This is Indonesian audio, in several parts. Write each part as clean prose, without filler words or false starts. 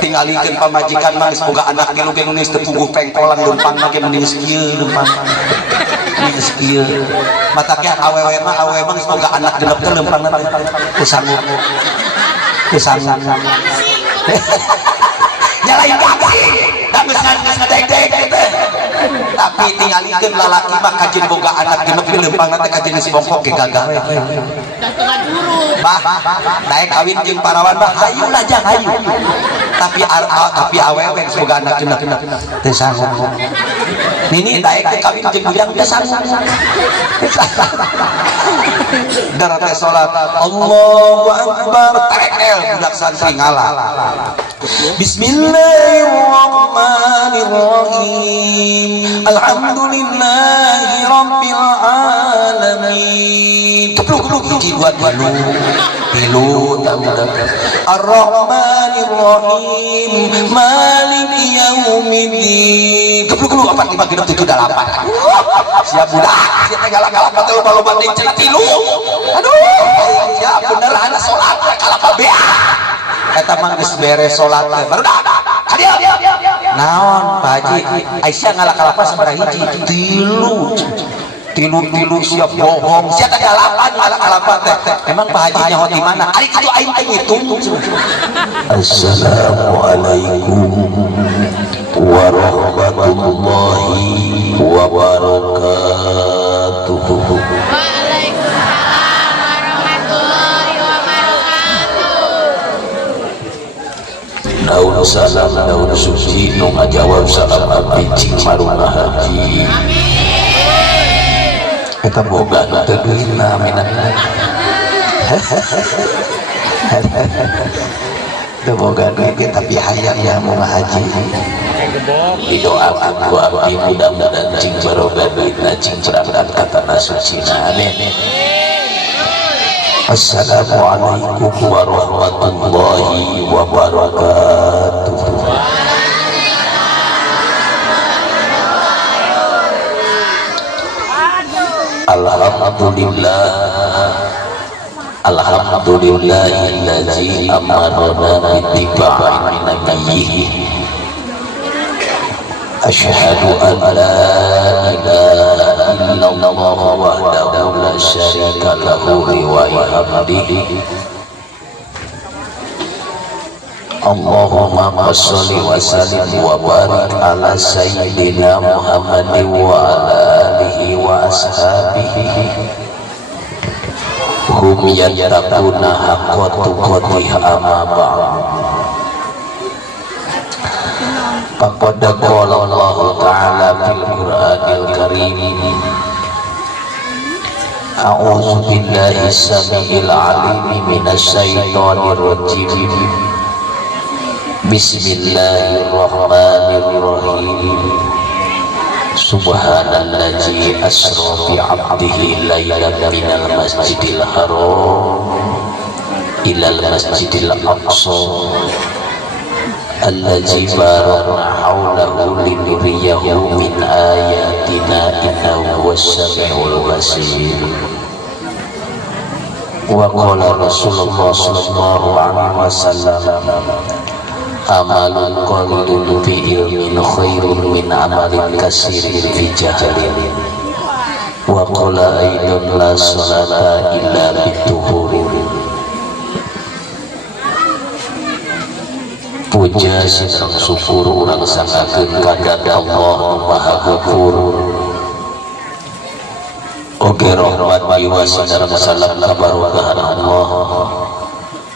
tinggalikeun pamajikan mah geus boga anak ge nu geus teu puguh pengkolan leumpang mah ge mending kieu leumpang geus kieu mata ge awewe mah geus boga anak genep teh leumpang teh sanggup nya lain gaji da geus ngadeg-deg teh tapi tinggalikeun lalaki mah kajen boga anak genep teh leumpang teh kajen geus bongkok ge gagah we daek kawin jeung parawan mah hayu lajang hayu tapi awewe boga anak genep teu sanggup nini daek teh kawin jeung bujang teh sanggup dara teh salat Allahu akbar tekel budak santri ngalah Bismillahirrahmanirrahim Alhamdulillahi rabbil alamin kepluk hiji dua tilu Ar-Rahmanirrahim Maliki yaumiddin kepluk 4 5 6 7 8 siap budak siap galak-galak teh loba-loba deui cenah tilu aduh siap bener hana salat kalapa bea eta mah geus beres salat baru dah hadiah naon Pak Haji Aisyah ngalak-kalapa sabaraha hiji tilu siap bohong siapa galapan ngalak-kalapa teh emang Pak Haji nyaho di mana ari kitu aing teh ngitung Assalamualaikum warahmatullahi wabarakatuh. Daun salam daun suci nu ngajawab salam abdi cing maruna haji eta boga teu duitna minatna teu boga duit tapi hayang ya mau haji didoakeun ku abdi mudah-mudahan cing baroga duitna cing berangkat ka tanah sucina amin. Assalamualaikum warahmatullahi wabarakatuh. Alhamdulillahilladzi amarna bittiba'in nabiyhi asyhadu an la ilaha illallah wahdahu la syarika lahu wa bihamdihi Allahumma shalli wa sallim wa barik ala sayyidina Muhammadin wa ala alihi wa ashabihi hum yattaquna haqqa tuqatih amma ba'd. Faqad qala Allah ta'ala fil Qur'anil Karim A'udzu billahi samiil 'aliim minasy syaithanir rajim Bismillahirrahmanirrahim Subhanalladzi asra bi 'abdihi lailan minal masjidil haram ilal masjidil aqsa allazi barakna haulahu linuriyahu min ayatina innahu was-sami'ul basir. Wa qala Rasulullah sallallahu alaihi wasallam amalun qalilun fi ilmin khairun min amalin katsirin fi jahlin. Wa qala aidan la salata illa bituhurin. Puja sinang syukur urang sangakeun kadat Allah Maha Ghafur. Oge rahmat jiwa sinareng salam kabarokahan Allah.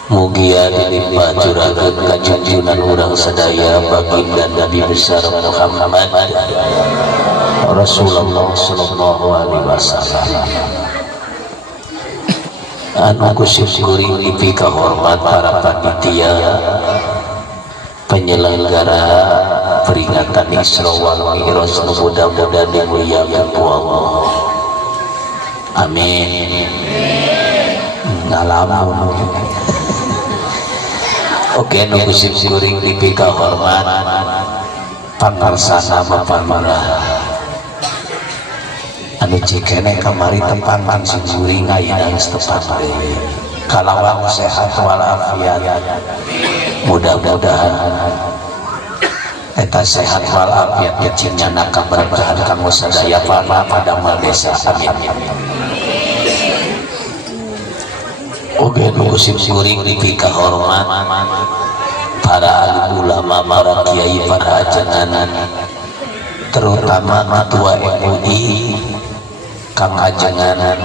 Mugia dilimpah curahkeun ka junjungan urang sadaya baginda Nabi besar Muhammad Rasulullah sallallahu alaihi wasallam. Anu kusyukuring lipi kahormat para panitia penyelenggara peringatan Isra wal Mi'raj, mudah-mudahan dimuliakan ku Allah. Amin. Ngalamun. Oke, nu kuring lipi kahormat pangarsana Bapak Lurah anu cikene kamari tempat sing kuring ayeuna geus tepat deui kalawang sehat walafiat. mudah-mudahan eta sehat walafiat cingnya kaberkahan kanggo sadaya pada desa amin. Oge musim kuring dipika hormat para alim ulama, para kiai, para ajengan, terutama ketua MUI Kang Ajengan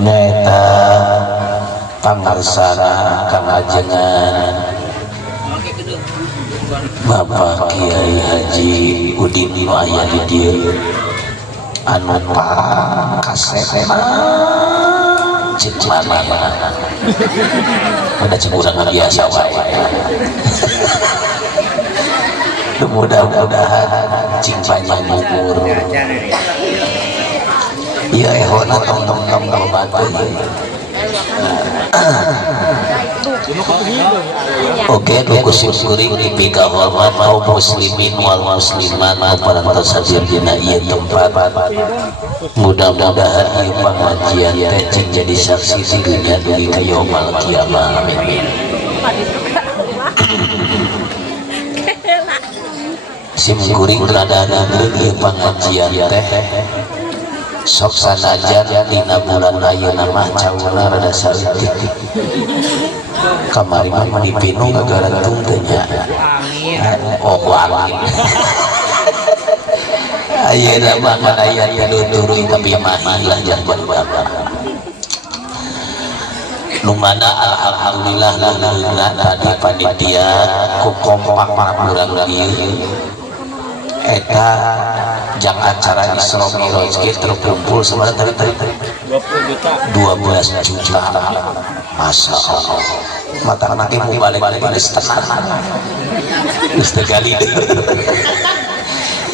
nyata pangarsana Kang Ajengan Bapak Kiai Haji Udin aya di dieu anu kasema ciclana ada cemurang biasa wae mudah-mudahan cing panjang umur iya ehona tong batu. Oke, kusim kuring dipika hormat kaum muslimin wal muslimat parantos hadir dina ieu tempat. Mudah-mudahan ieu pengajian teh cing jadi saksi di dunia dugi ka yaumul kiamah. Amin. Sim kuring rada ieu pengajian teh sok sanajan dina bulan ayeuna mah cauna rada saeutik. Kamari mah dipinu ngagarantung teh nya. Oh angin. Ayeuna mah kan aya tilu-tilu tapi mah lah jangan babar. Nu mana alhamdulillah tadi panitia ku kompak urang ieu. Eta jang acara Isra Mi'raj terkumpul sebenarnya tadi 12 juta. Masya Allah mata nanti mau balik-balik geus tenang geus teu gali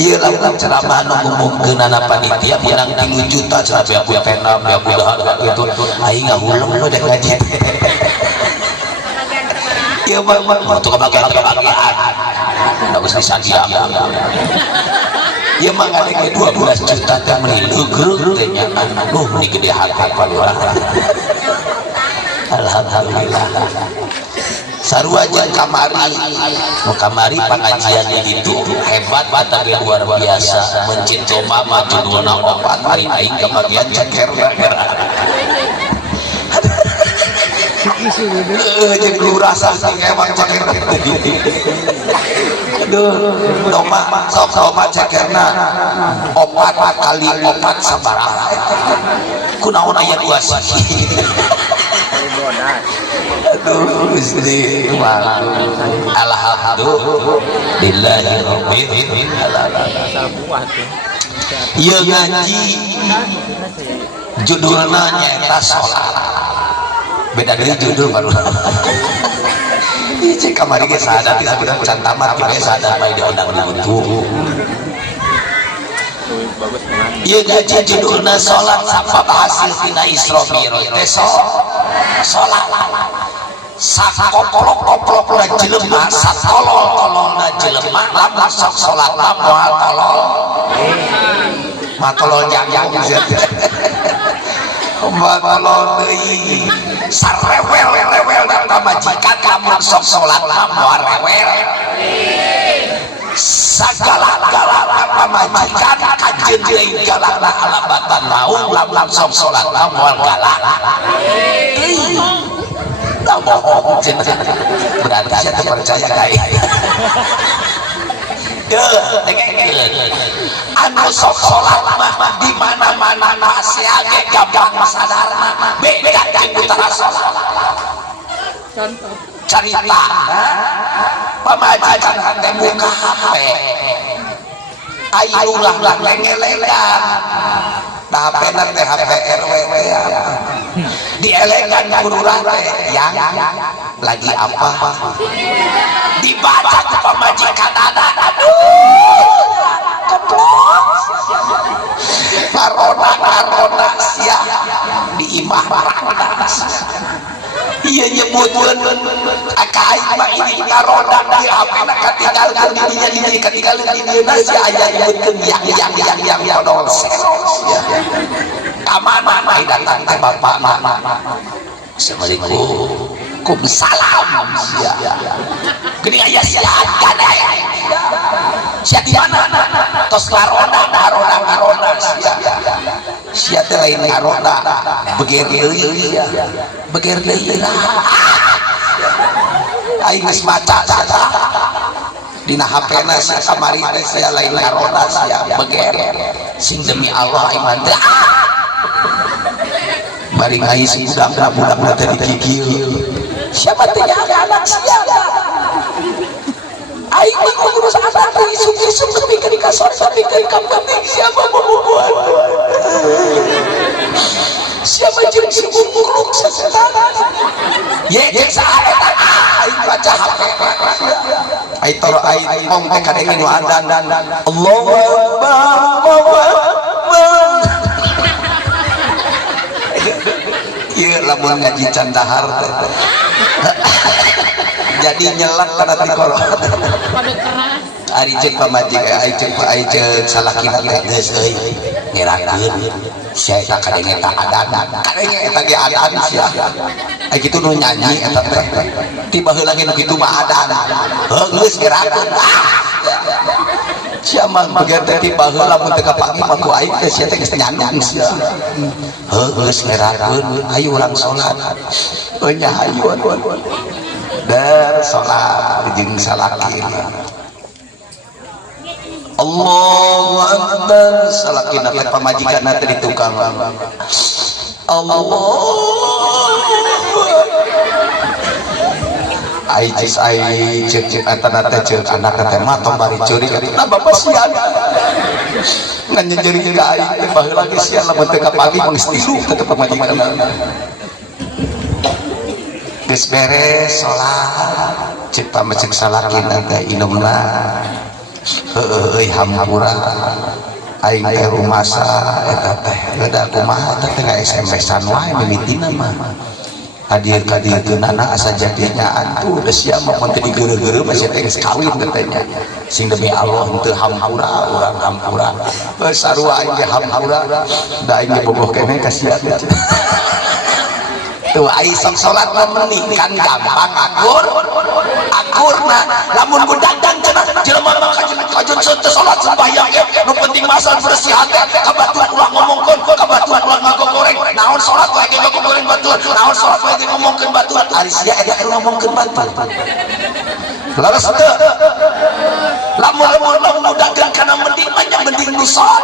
ieu lamun ceramah nu ngumumkeun anak panitia menang 3 juta cenah beabu pena beabu gitu aing ngahulung we dek gaji ieu mah tuh kebagian bagus bisa dia ieu mah ngadenge 12 juta teh meuli leugreuh teh nya aduh ni gede hati palurah. Alhamdulillah sarua jeung kamari pengajian itu hebat batang luar biasa mencit coba majuduna opat hari aing kebagian ceker merah jeung lurah saking emang ceker aduh doma sok doma cekerna opat kali opat sabaraha kunaon aya 2 sih. Aduh Gusti alhamdulillahirabbil alamin. Ieu ngaji judulna nyaeta salat. Beda deui judul baru. Ieu cek kamari ge sadat disebutna can tamat ge sadat bae diundang diuntu. Ieu ngaji judulna salat sabab hasil tina Isra Mi'raj teh salat. Sakopolok-kopolokna jelema satolol-tololna jelema lamun sok salat moal tolol. Matolol jangjang matolol deui sarewel-rewel da majikan lamun sok salat moal rewel. Sagala-galana pamajikan kajeun deui galana alabatan naung lamun sok salat moal galak. Bohong berarti saya percaya kai anu sok salat mah di mana-mana masih age gampang sadarna beda jeung utara salat carita pamajikan teh buka HP ayo ulah lengelegan HP-na teh HP RW dielegan kurang teh yang lagi apa dibaca ke pamajikan aduh keplok karona sia diimah barangna ieu nyebutkeun akain mah ini karona di HP-na katinggalkeun di dinya katinggalkeun di dieu sia aya nyebutkeun yang podol kamana ai datang teh bapak mah. Assalamualaikum Waalaikumsalam sia gini aya sia gadai sia di mana tos larona sia teh lain larona beger deui aing geus maca sia dina HP-na sia kamari teh sia lain larona sia beger sing demi Allah aing mah bari ngai si budak teh dikikil siapa teh anak sia aing mah ngurus anak teh isuk-isuk nepi ka di kasor nepi ka di kamar siapa membuat siapa jeung si bungkuluk sasetan ye jeung saha eta aing baca HP aing toro aing ngomong teh ka nu adzan Allahu Akbar ieu lamun ngaji candahar teh jadi nyelak kana ti koro ari ceuk pamajikan ai ceuk salakina teh geus euy ngerakeun sia eta kadenge eta adan kadenge eta ge adan sia ai kitu nu nyanyi eta teh tiba heula ge nu kitu mah adan geus ngerakeun sia mah begitu tiba heula mun teu kapanggi mah ku aing teh sia teh geus nyanyi sia geus ngerakeun ayo urang salat nya hayu dar salat jeung salakina Allahu Akbar salakina teh pamajikanna teh di tukang Allah ai cek antara teh cek anak teh mah tong bari curi eta bapak sian ngan nyeri ka aing teh baheula ge sian lamun teh kapagi mangis tilu tetep pamajikanna geus beres salat cek pamecek salakina teh inumna heueuy hampura aing teh rumasa eta teh beda kumaha teh teh SMS-an wae mimitina mah hadir-hadirkeunana asa jadinya atuh geus sia mah mun teh digeureuh-geureuh masih teh geus kawin katanya sing demi Allah teu hampura urang hampura sarua aing ge hampura da aing ge boboh keneh ka sia tuh aing sok salat meuni kan gampang akurna lamun budak dan jelema mah kajun teu salat sembahyang nu penting masal bersih hati kabatuan ulah ngomongkeun kabatuan ulah ngagoreng naon salat wae ge ngagoreng batur naon salat wae ge ngomongkeun batur ari sia eta ngomongkeun batur laras teu lamun budak dan kana mending mah mending nu salat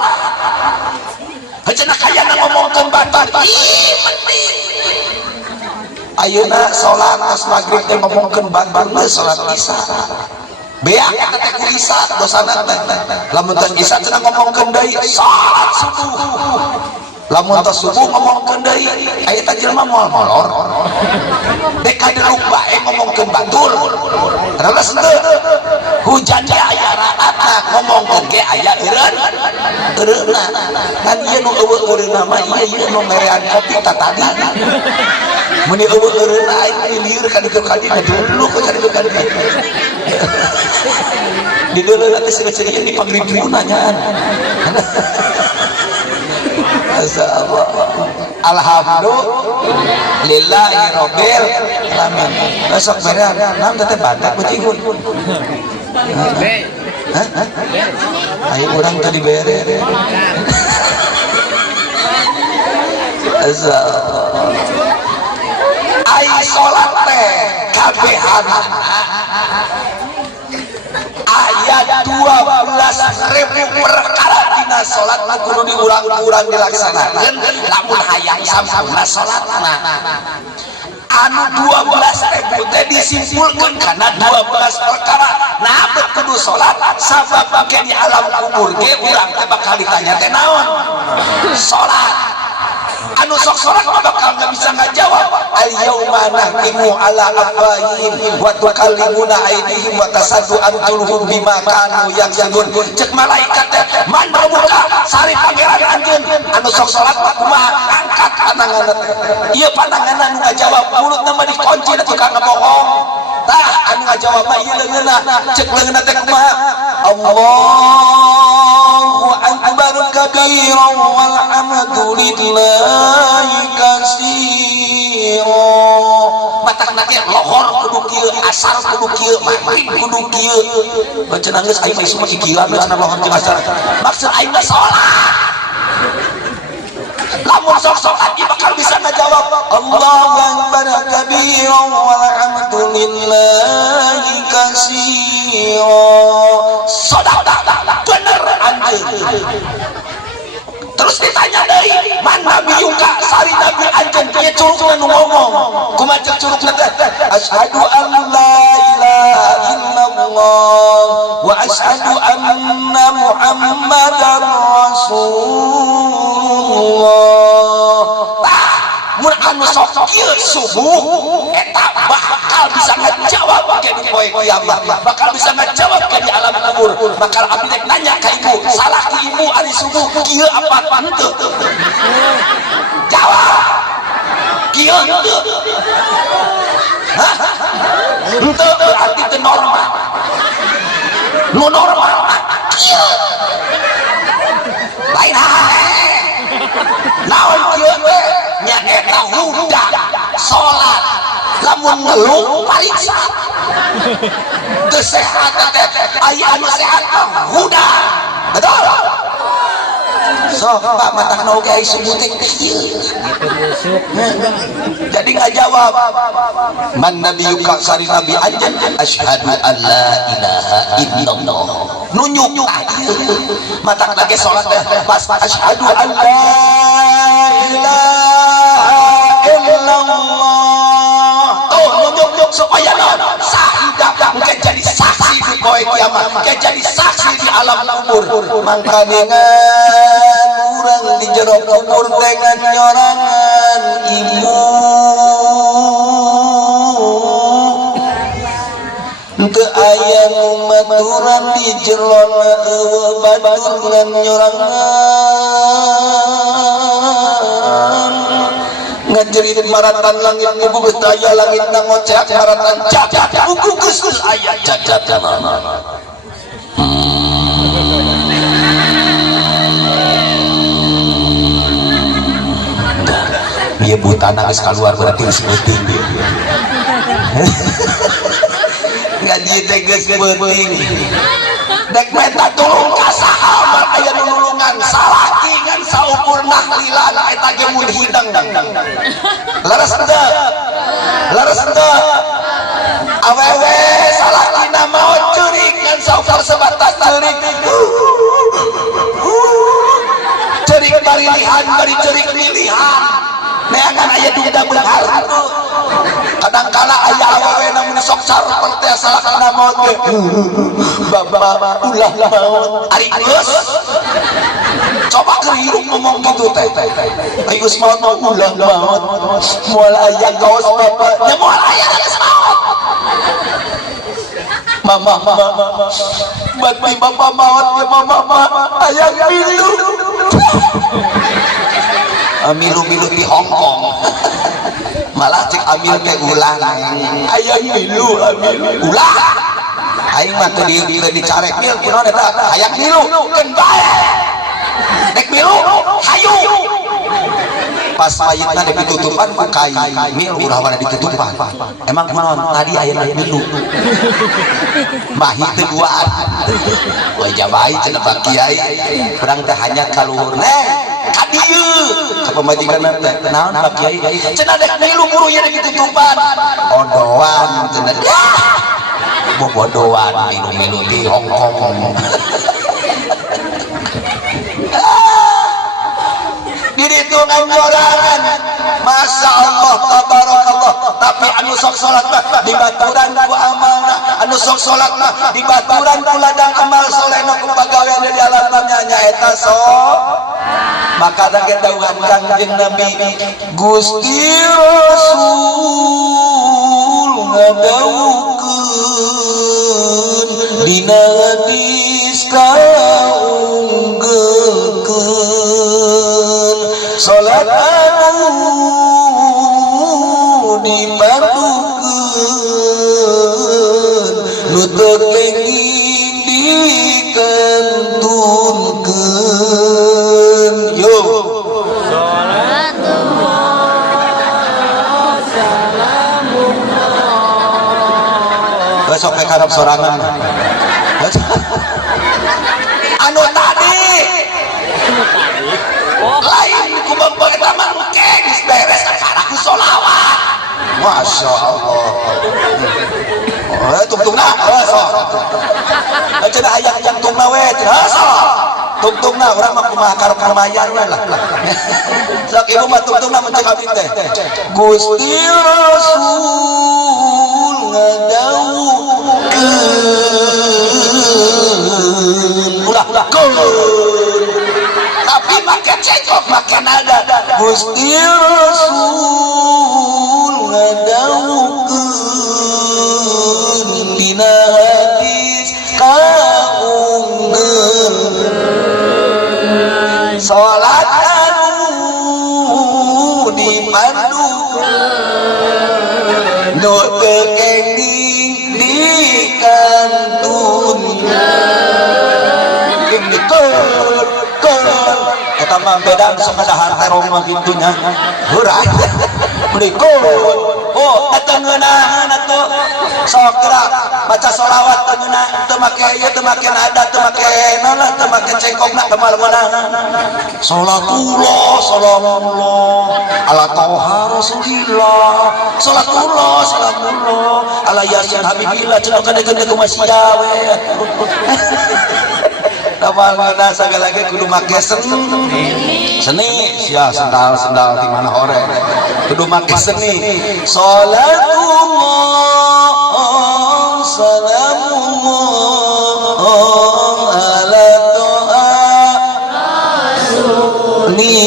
heuceuna kayana ngomongkeun batur ih mending ayeuna salat pas magrib teh ngomongkeun batur salat isya beak eta teh ku isya dosana teh lamun teh isya cenah ngomongkeun deui salat subuh lamun teh subuh ngomongkeun deui aya teh jelema moal molor dek kaderuk bae ngomongkeun batur terus teu hujan ge aya rata ngomongkeun ge aya eureuna kan ieu nu eueuh-eureuna mah ieu nu merean kopi tadi meni eueuh-eureuna aing lieur ka dieu ka dieu dulu ka dieu ka dieu di deuleu teh seueur-seueur di pangribu nanyaan masyaallah alhamdulillahi rabbil alamin besok berean naon teh batak peuting ayo urang tadi bere ai salat teh kabehana ayat 12.000 perkara dina salat mah kudu diurang-urang dilaksanakeun lamun hayang sampurna salatna anu 12.000 teh disimpulkeun kana 12 perkara nah bet kudu salat sabab bage di alam kubur ge urang teh bakal ditanya teh naon salat anu sok salat mah bakal nggak bisa ngajawab al-yauma nahtimu ala afwahihim wa tukallimuna aydihim wa tasaddu arjuluhum bima kanu yaksubun cek malaikat teh man berbuka sari pangeran anjeun anu sok salat mah kumaha angkat pandanganna teh ieu pandanganna anu ngajawab mulutna mah dikunci da tukang ngebohong tah anu ngajawab mah ieu leungeunna cek leungeunna teh kumaha Allahu akbar kabiran walhamdulillahi katsira mata matang nanti lohor kudu kieu, asar kudu kieu, maghrib kudu kieu. Baca geus aing mah isu mah gila cenah lohor jeung asar. Maksud aing mah salat. Lamun sok-sok lagi bakal bisa ngejawab Allahu Akbar kabiran walhamdulillahi katsiran. Saudara bener anjeun. Terus ditanya deui, "Man nabiyuka?" Sari nabi anjeun kieu curugna nu ngomong. Kumaha curugna teh? Asyhadu an la ilaha illallah wa asyhadu anna Muhammadar Rasulullah. Mun anu sok kieu subuh eta bakal bisa ngajawab ke di poe kiamat, bakal bisa ngajawab ke di alam kubur. Bakal abdi rek nanya ka ibu, salah ti ibu ari subuh kieu apa henteu? Jawab. Kieu henteu. Hah? Henteu berarti teu normal. Nu normal kieu. Lain hae. Naon kieu teh? Nya eta huda salat. Lamun ngeluh pariksa. Teu sehat teh aya anu sehat huda. Betul. Sok Pak matang oge ai subuh teh kieu. Jadi ngajawab. Man nabiyuka sari nabi anjeun asyhadu an la ilaha illallah. Nunjuk matang lagi salat teh pas asyhadu an la ilaha illallah. Tuh nunjuk supaya syahidah mungkin jadi saksi di poe kiamat, mungkin jadi saksi di alam kubur. Mangka dengan urang di jero kubur dengan nyorangan ibu teu aya nu maturan di jero eueuh batur ngan nyorangan ngajerit maratan langit ibu geus aya langit ngocek maratan cacat buku geus aya cacat. Ieu buta nangis keluar berarti geus penting. Ngaji teh geus penting. Dek meta tulung ka saha aya nulungan salaki ngan saukur nahlilan eta ge mun hidang. Laras henteu? Laras henteu? Awewe salakina maot ceurik ngan saukur sebatas ceurik. Ceurik bari lihan bari ceurik milihan. Neangan aya duda beunghar. Kadangkala aya awewe namun sok sarper teh salakina maot ge. Baba ulah maot ari geus. Coba keur ngomong gitu teh. Ai geus maot ulah maot. Moal aya kaos bapa. Ya moal aya geus maot. Mama bati bapa maot ge mama aya milu. Milu-milu di Hongkong. Malah cek amil ke ulang aya milu ulah aing mah teu dicarek mil kunaon eta hayang milu keun bae dek milu hayu pas mayitna dek ditutupan ku kai mil urang wana ditutupan emang kunaon tadi aya milu mahi teu duaan wajah bae cenah Pak Kiai urang teh hanya kaluhur ka dieu ka pamajikanna teh naon Pak Kiai cenah dek milu buru nya ditutupan odoan cenah bobodoan milu-milu di Hongkong. Di ditu nganjorangan Masya Allah tabarakallah tapi anu sok salat mah dibaturan ku amalna anu sok salat mah dibaturan ku ladang amal solehna ku pagawean di alam nya eta sok maka da dawuhan Kangjeng Nabi Gusti Rasul ngadawukeun dina hadis kaunggeukeun salat anu dipatukeun nu teu kenging dikantunkeun yo salatullah salamun karok sorangan anu tadi lain kumabang eta mah geus beres acara ku sholawat masya Allah tungtungna sok cenah aya jangtungna we sok tungtungna urang mah kumaha karep lumayanna lah sok ibu mah tungtungna mencek abdi teh Gusti Rasul ngadawukeun ulah tapi make cekok make nada Gusti Rasul ngadawukeun dina hadis kaunggeun salat anu dipandu nu teu kenging dikantun eta mah beda sok ngadahar terong mah kitunya heurai berikut oh eta ngeunaheun atuh sok gerak baca sholawat teu teu make ieu teu make nada teu make naon teu make cengkokna teu meunang salatullah ala toha rasulillah salatullah ala yasin habibillah cenah gede-gede kumaha we Kapal mana segala lagi kudu make seni sia sendal di mana hore kudu make seni salatullah salamullah ala to'a rasulillah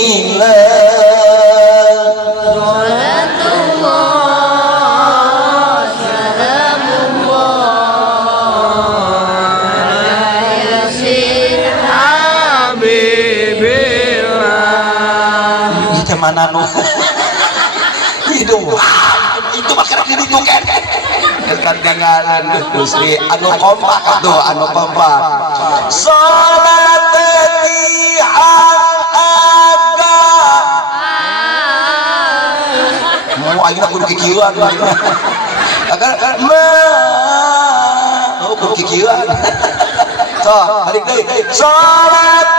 mana nu itu makan ini tuh kan ketinggalan Gusti anu kompak atuh anu kompak salat aga mau ayeuna kudu kikieuan agar kudu kikieuan sok balik deui salat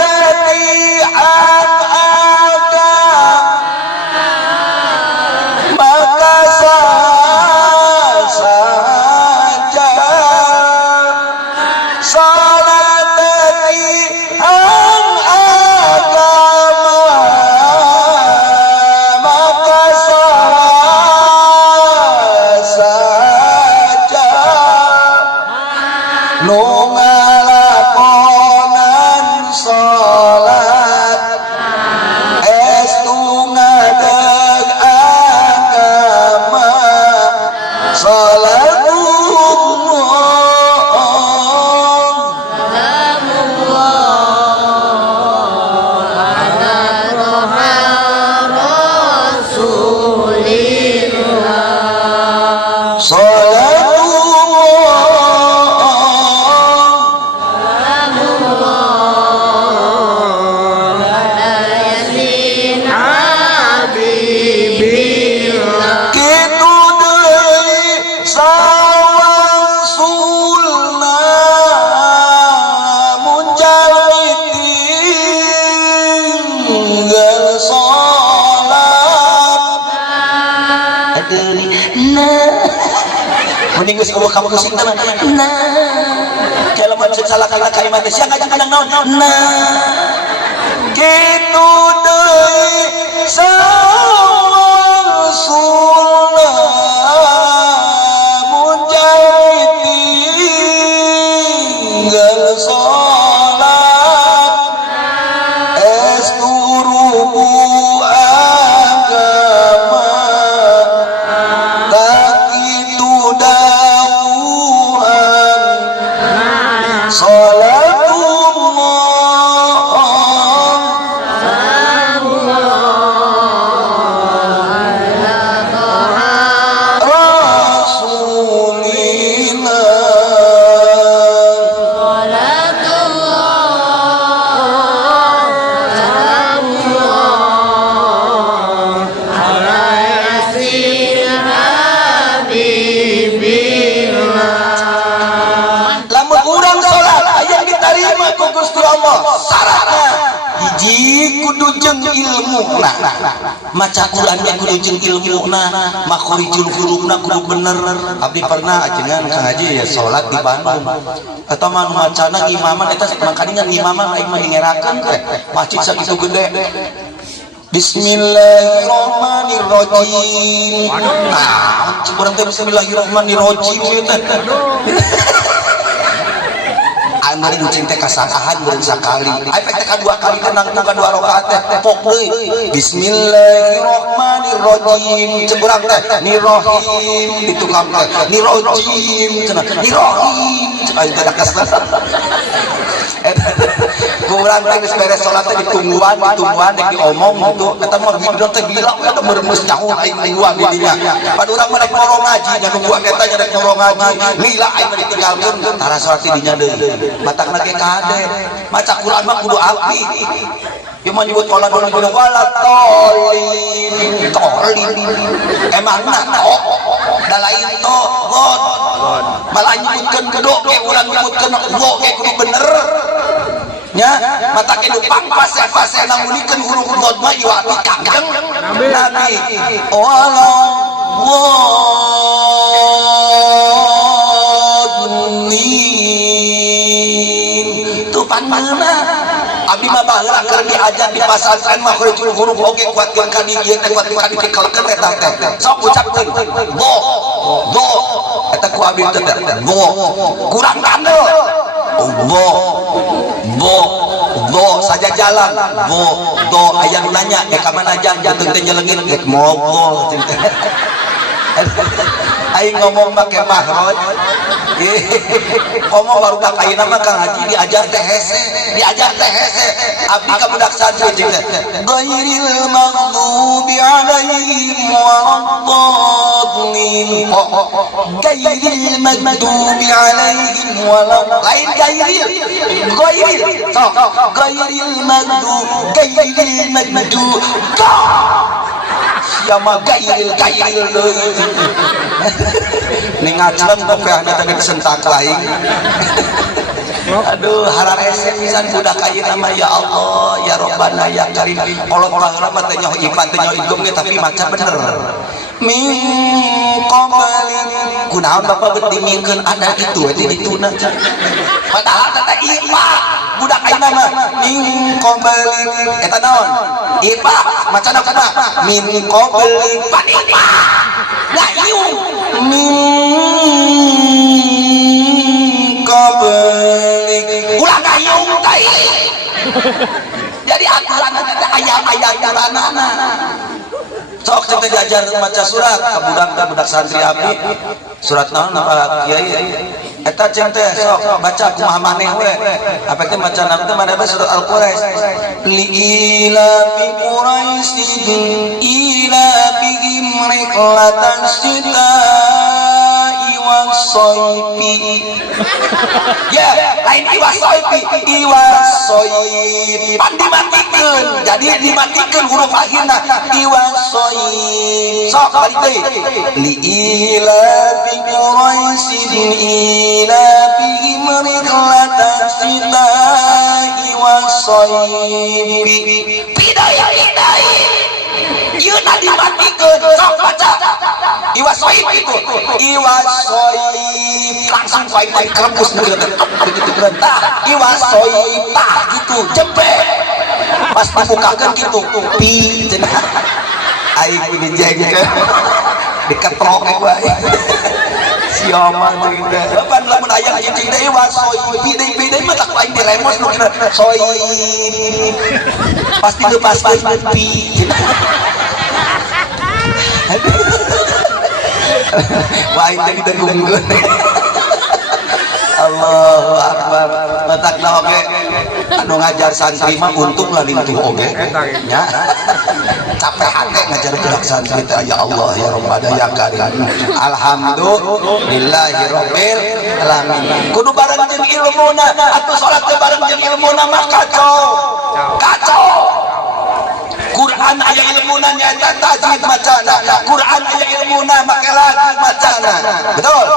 mending geus eueuh ka musik teh nah kalau macet salah kalimat sia ngajak kadang naon nah kitu deui sawasulna mujahidin tinggal salat esturubu agama tak itu dauhan salatullah ku Gusti Allah syaratna hiji kudu jeung ilmuna maca Quran ge kudu jeung ilmuna makhorijul hurufna kudu bener. Abdi pernah ajengan Kang Haji ya salat di Bandung eta mah macana imaman eta makanya imaman aing mah ngerakeun teh masjid sakitu gede. Bismillahirrahmanirrahim. Nah, kurang teh bismillahirrahmanirrahim teh. Amari ucing teh kasarahan beureun sakali. Ai teh kadua kali tenang teh kadua rakaat teh pok deui. Bismillahirrahmanirrahim. Ceburang teh nirrahim ditukang teh nirrahim cenah nirrahim. Ai teh kasar. Kurang teh geus beres salat teh ditungguan dek diomong gitu. Eta mah hidung teh bilang eta meremes nyaho aing mingguan di dinya. Padu urang mah rek ngorong ngaji nya nungguan eta nya rek ngorong ngaji. Lila aing mah ditinggalkeun tara salat di dinya deui. Matakna ge kade. Maca Quran mah kudu api. Ieu mah nyebut wala dolin wala tolin. Emangna to da lain to god. Malah nyebutkeun gedo ge urang nyebutkeun go ge kudu bener. Nya mata ke dupang pas nang mulikeun huruf god mah ieu ati kangjeng nabi walladhdallin tu panmana abdi mah baheula keur diajar di pasantren mah khorijul huruf oge kuatkeun ka di ieu teh kuatkeun ka di dikelkeun eta teh sok ucapkeun do eta ku abdi teh kurang kandel bo saja jalan do ayang nanya ka mana jantung teh nyelengit rek mogol aing ngomong make mahroj ngomong baru dak ayeuna mah Kang Haji diajar teh hese abdi ka budak santri jeung teh ghairil maghdubi alaihim waladdallin ghairil maghdubi alaihim lain ghairil maghdu sia mah gairil deui ning ngaclem pokoknya tadi kesentak lain. Aduh hararese pisan budak ayeuna mah ya Allah ya Rabbana ya Karim kolot baheula mah teh nyoh ipan teh nyoh igong tapi maca bener min qabli kunaon bapak bedingkeun ada itu teh dituna padahal teh ipa budak ayeuna mah min qabli eta naon ipa macana kana min qabli panipa ngayung min qabli ulah ngayung teh jadi aturan teh aya-aya aturanana sok kita diajar maca surat budak santri abdi surat naon apa kiai eta cing teh sok baca kumaha maneh we apa teh maca naon teh maneh surat al-quraish li ila bi quraisin ila bihim rihlatan sita'i was-sayfi ya lain iwas-sayfi pan dimatikeun jadi dimatikeun huruf akhirna iwas-sayfi sok balik deui li ila bi quraisin ila bihim rihlatan sita'i was-sayfi bidaya ieu tadi matikeun sok baca iwas-sayf itu iwas-sayf langsung poin kerebus begitu tah iwas-sayf tah gitu jempet pas dibukakan gitu pi cenah aing dijengkeun diketrok wae siapa gitu pan lamun aya cicing teh iwas-sayf pi mah tak lain diremos nu kira soif pasti lepaskeun pi wah ini ditungguin Allahu Akbar matakna oge anu ngajar santri mah untung lah lintuh oge nya capek hate ngajar budak santri teh ya Allah ya Rabbana ya Karim alhamdulillahi rabbil alamin kudu bareng jeung ilmuna atuh salat teh bareng jeung ilmuna mah kacau Quran aya ilmuna nyaeta tajwid macana Quran aya ilmuna make lagu macana betul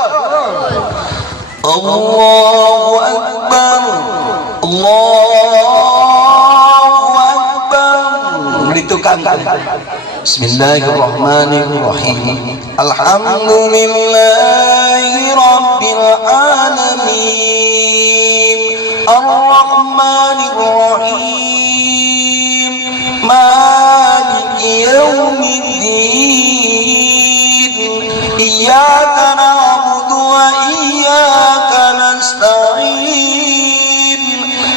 Allahu Akbar Allah tukang. Bismillahirrahmanirrahim. Alhamdulillahi rabbil alamin. Ar-Rahmanir Rahim. Maliki yaumiddin. Iyyaka na'budu wa iyyaka nasta'in.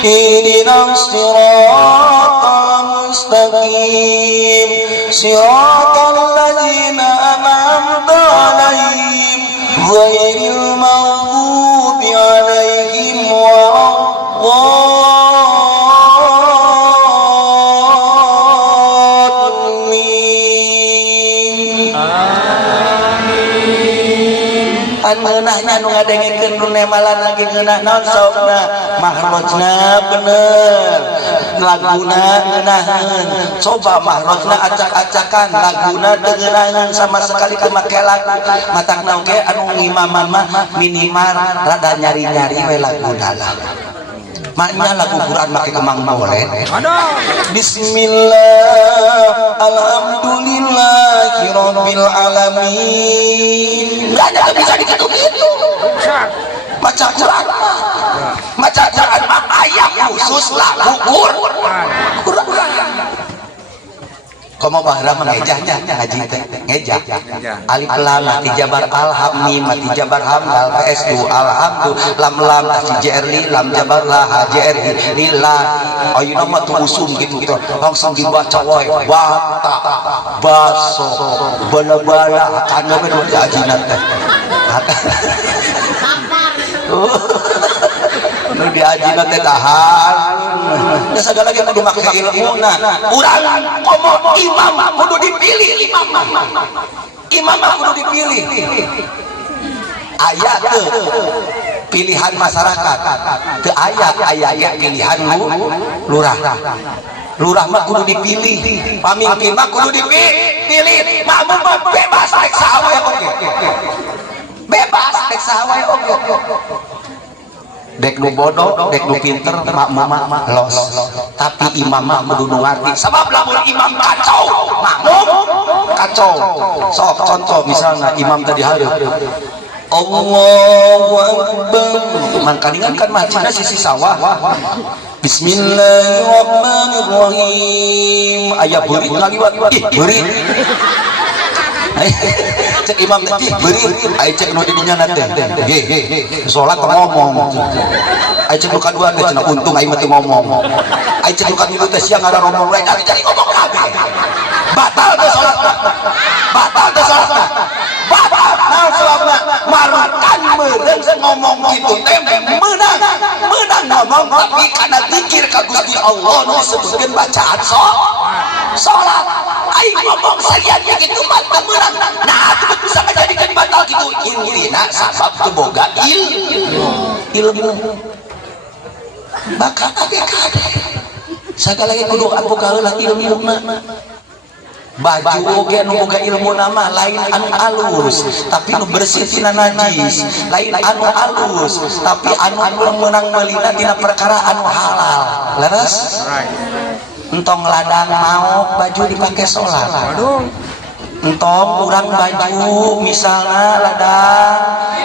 Ihdinas siratal mustaqim. Siratal ladzina an'amta 'alaihim ghairil maghdubi 'alaihim waladdallin. Ngeunahna nu ngadengkeun nu nemalan lagi ngeunah naon sokna mahrojna bener laguna ngeunaheun coba mahrojna acak-acakan laguna teu ngeunaheun sama sekali teu make lagu matangna oge anu ngimaman mah minimal rada nyari-nyari we laguna lah maknya lagu Quran make kemang maulid. Bismillah alhamdulillahi rabbil alamin. Enggak ada bisa gitu-gitu. Baca Quran mah ayat khusus lagu Quran. Komo bahra mengejahnya ngaji teh ngejah alif lam mati jabar alham mim mati jabar hamdal ps alhamdu lam lam jrli lam jabar la jrli lillahi ayeuna mah tuh usum gitu tuh langsung dibaca wae bata baso bala-bala anu we di ajina teh nu di ajina teh tahan da sagala ge kudu make ilmuna urang komo imam kudu dipilih imam kudu dipilih aya teu pilihan masyarakat teu aya pilihan lurah mah kudu dipilih pamimpin mah kudu dipilih makmum mah bebas rek saha we oge bebas rek saha we oge dek nu bodoh, dek nu pinter, makmum mah los. Tapi imam mah kudu nu ngarti. Sebab lamun imam kacau, makmum kacau. Sok contoh misalnya imam tadi hareup. Allahu Akbar. Mangkalingan kan macina sisi sawah. Bismillahirrahmanirrahim. Aya beurit lagi wa. Ih, beurit. Cek imam teh beri ai cek nu didinya teh ge salat ngomong ai cek nu kadua teh cenah untung ai mah teu ngomong ai cek nu katilu teh siang ada ngomong we cari ngomong kabeh batal teh salatna batal naon salatna marukan meureun ngomong kitu teh meunang ngomong tapi kana zikir ka Gusti Allah nu disebutkeun bacaan salat ai ngomong sajian kitu mah teu meurang nah itu bisa menjadikan batal gitu intina sabab teu boga ilmu maka kade sagala ge kudu boga heula ilmuna baju oge nu boga ilmu nama lain anu alus tapi nu bersih tina najis lain anu alus tapi anu meunang meulina tina perkara anu halal leres entong ladang mau baju dipake salat entong urang baju misalnya ladang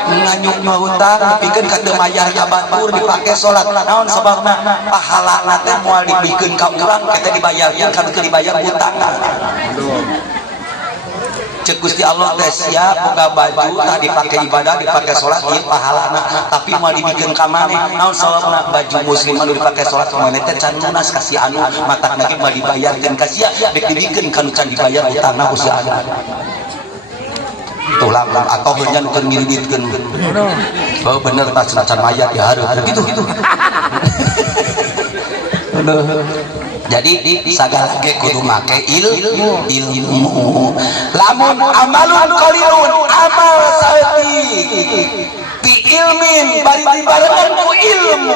nganyuk hutang dipikeun ka teu mayar ka batur dipake salat naon sababna pahalana teh moal dipikeun ka urang kita dibayarkeun ka teu dibayar hutangna cek Gusti Allah teh sia boga baju tah dipake ibadah dipake salat ieu pahalana tapi moal dibikeun ka maneh naon sababna baju muslim anu dipake salat maneh teh can lunas ka si anu matakna ge moal dibayarkeun ka sia bek dibikeun ka nu can dibayar hutangna ku si anu tulang atau hanya nu keur ngiriditkeun oh bener tah can mayat ya hareup gitu jadi sagala ge kudu make ilmu lamun amalun qalilun amal saeutik bi ilmin bari dibarengan ku ilmu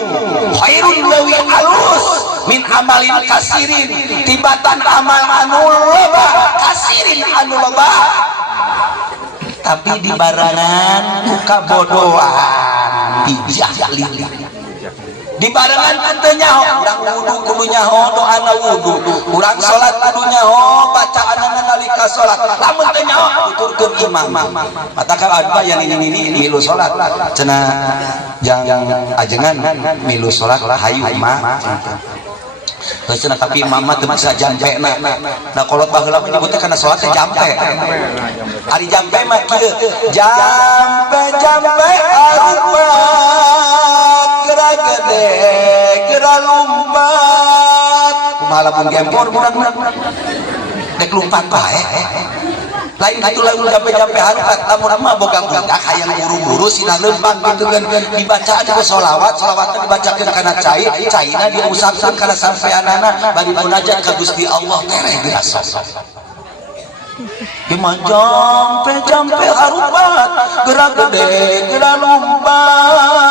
khairun leuwih alus min amalin kasirin tibatan amal anu loba kasirin anu loba tapi dibarengan ku kabodohan ijah lili di barengan teu nyaho urang wudu kudu nyaho doana wudu urang salat kudu nyaho bacaanna nalika salat lamun teu nyaho tuturkeun imam mata ka adba yang ini milu salat cenah jangan ajengan milu salat hayu mah cenah tapi imam mah teu bisa jampe na da kolot baheula menyebutna kana salat teh jampe ari jampe mah kieu jampe arupa gerak gede gerak lompat kumaha pun gempor budak-budak dek lompat bae lain itu lain jampe harupat lamun mah boga budak hayang buru-buru sina leumpang pikeun dibaca di sholawat dibacakeun kana caina diusapkeun kana sampeanana bari munajat ka Gusti Allah tereh dirasa Gimana jampe harupat gerak gede gerak lompat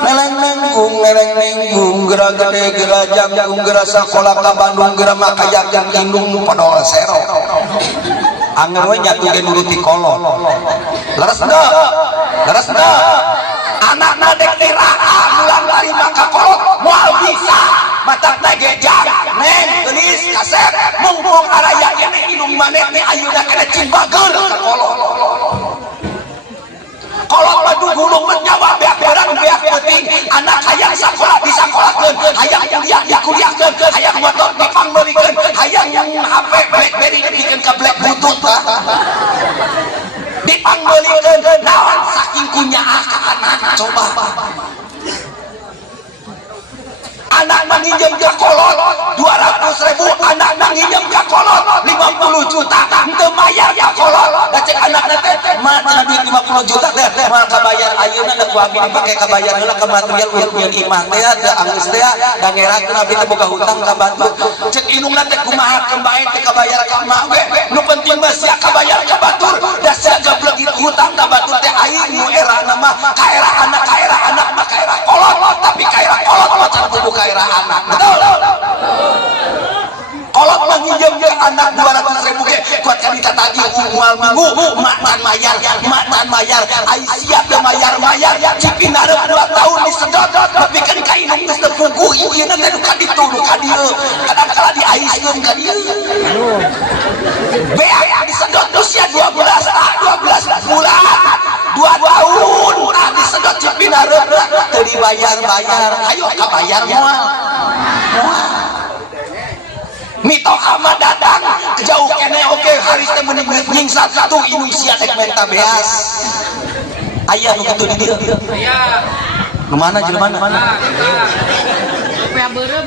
meleng nenggung gerak gede gerak jangkung gerak sakola ka Bandung gerak makayakeun indung podol sero angger we nyatu ge nuruti kolot leres da anakna dek diraan ulang lari maka kolot moal bisa matak nagejang neng gelis kaset mumpung araya ini indung maneh teh ayeuna kana cimbageul ka kolot madu gulung menyawa beak berang beak penting anak hayang sakola disakolahkeun hayang kuliah dikuliahkeun hayang motor dipangbelikeun hayang HP BlackBerry dipikeun ka black butut dipangbelikeun naon saking kunyaah ka anak coba anak manginjem ke kolot 200.000 anak manginjem ke kolot 50 juta teu mayar ka kolot da cek anakna teh mah cenah duit 50 juta teh mah kabayar ayeuna da ku abi dipake kabayar heula ka material ueur imah teh da anggeus teh da ngerakeun abi teh boga hutang ka bantu cek inungna teh kumaha kembae teh kabayar ka emak we nu penting mah sia kabayar ka batur da sia gablek hutang ka batur teh aing nu erana mah kaera anak mah kaera kolot tapi kaera kolot mah can kudu kaera anak betul kolot mah nginjem ge anak 200.000 ge kuat ka ditatagi moal minggu mak tan mayar ai siap teu mayar cipinarep 2 tahun disedot tapi kan ka indung geus teu pugu ieu na teh ka ditu ka dieu kadang-kala diaiskeun ka dieu beak disedot usia 12 bulan 2 tahun disedot cipinarep teu dibayar ayo ka bayar moal mito Ahmad datang jauh kene oke haris teh mending nyingsa satu Indonesia teh menta beas aya nu kitu di dieu aya nu mana jelema mana supaya beureum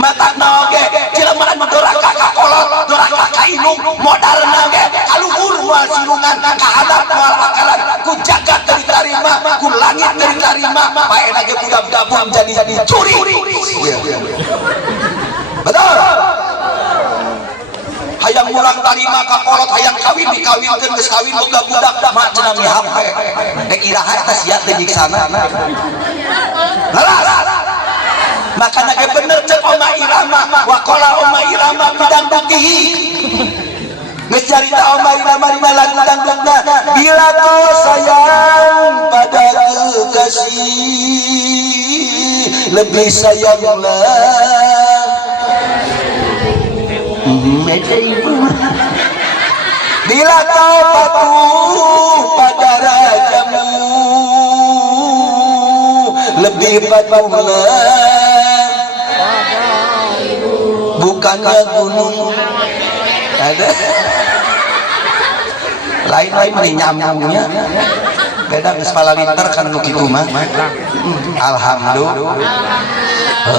matana oge jelema mah doraka ka kolot doraka ka indung modalna ge kaluhur moal silungan ka hadap moal akalan ku jagat teu ditarima ku langit teu ditarima paena ge budak-budak jadi curi betul hayang urang tarima ka kolot hayang kawin dikawinkeun geus kawin boga budak mah cenah mi HP dek iraha eta sia teh jiksana laras makana ge bener cek Oma Irama wa qala Oma Irama bidang buktihi geus carita Oma Irama dina lagu dangdutna bila kau sayang pada kekasih lebih sayanglah bila kau patuh pada rajamu lebih patuhlah bukannya gunung ada lain-lain ini nyambungnya beda geus palalintar kan nu kitu mah alhamdulillah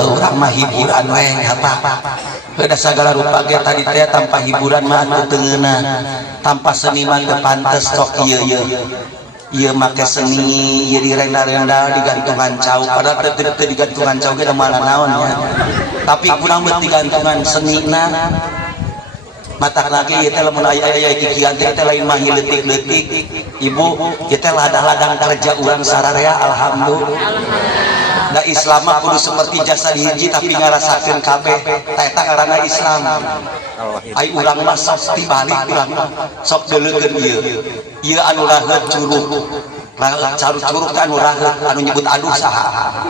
urang mah hiburan we apa beda segala rupa ge tadi teh tanpa hiburan mah atuh teu ngeunah tanpa seniman teu pantes sok ieu make seni ieu direnda-renda digantungan cau padahal teu digantungan cau ge da mana naon nya tapi kurang meuti digantungan senina matak lagi ieu teh lamun aya kikian teh lain mah leutik-leutik ibu ieu teh ladah-ladang kerja urang sararea alhamdulillah da Islam mah kudu seperti jasa hiji tapi ngarasakeun kabeh eta ngaranna Islam ai urang mah sok tibalik urang sok deuleukeun ieu anu raheut curuh curug kan anu nyebut aduh saha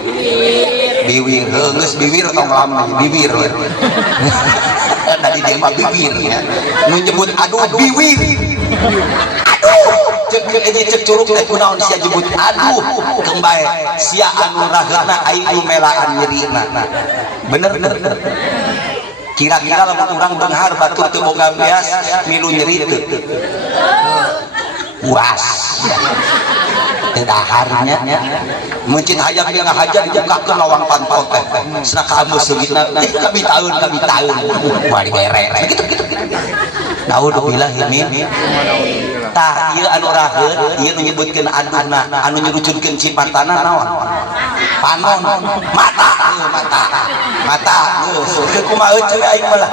biwir geus biwir tong lama bibir tadi dia mah bibir ya nu nyebut aduh biwir aduh cek curug teh kunaon sia nyebut aduh kembae sia anu rahana aing melaan nyerina bener kira-kira lamun urang beunghar batur teu boga beas milu nyeri teu uas daharnya mungkin hayang dia ngahajar dibukakeun lawang pantau teh cenah kamu seugitna kami taun mari bere gitu naudzubillah min tah ieu anu raheun ieu nu nyebutkeun aduna anu nyurucutkeun sifatana naon panon mata teu kumaha ceuk aing mah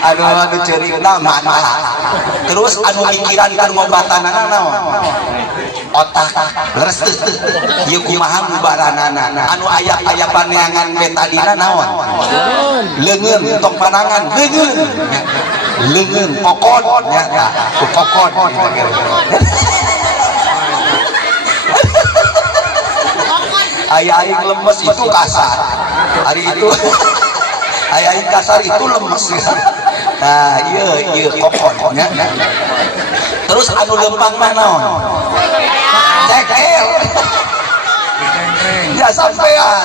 anu cerita mata terus anu mikiran kan ngobatanana naon otak leres teu ieu kumaha mubaranana anu aya paneangan betadina naon leungeun tong panangan leungeun pokon nya tah pokon aya aing lemes itu kasar hari itu aya aing kasar itu lemes nah iya kokon ya. Terus anu lempang mah naon cekel ya sampean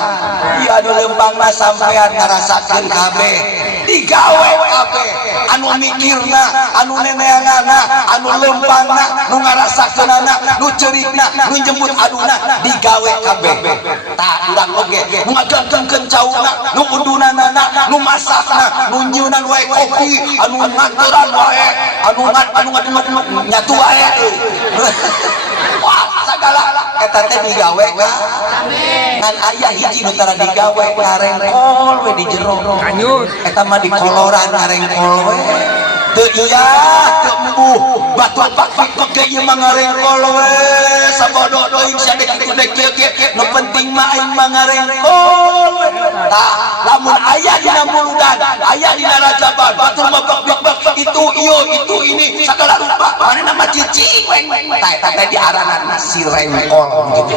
iya anu lempang mah sampean ngarasakeun kabeh digawe kabeh anu mikirna anu neneangana anu lempangna nu ngarasakeunana nu ceurigna nu jemput aduna digawe kabeh tah urang oge nu ngagangkeun cauna nu udunana nu masakna nu nyieunnan wae kopi anu ngaturan wae anu nyatu wae wah sagala eta teh digawe ngan aya hiji nu tara digawe ngarengkol we di jero eta mah di koloran ngarengkol we teu iya teu embuh batu pak ge ieu mah ngarengkol we sabodo deui sia dek nu penting mah aing mah ngarengkol tah lamun aya dina muludan aya dina rajaban batur mah bak itu ini sagala rupa manehna mah cicing tah eta teh diaranan si rengkol gitu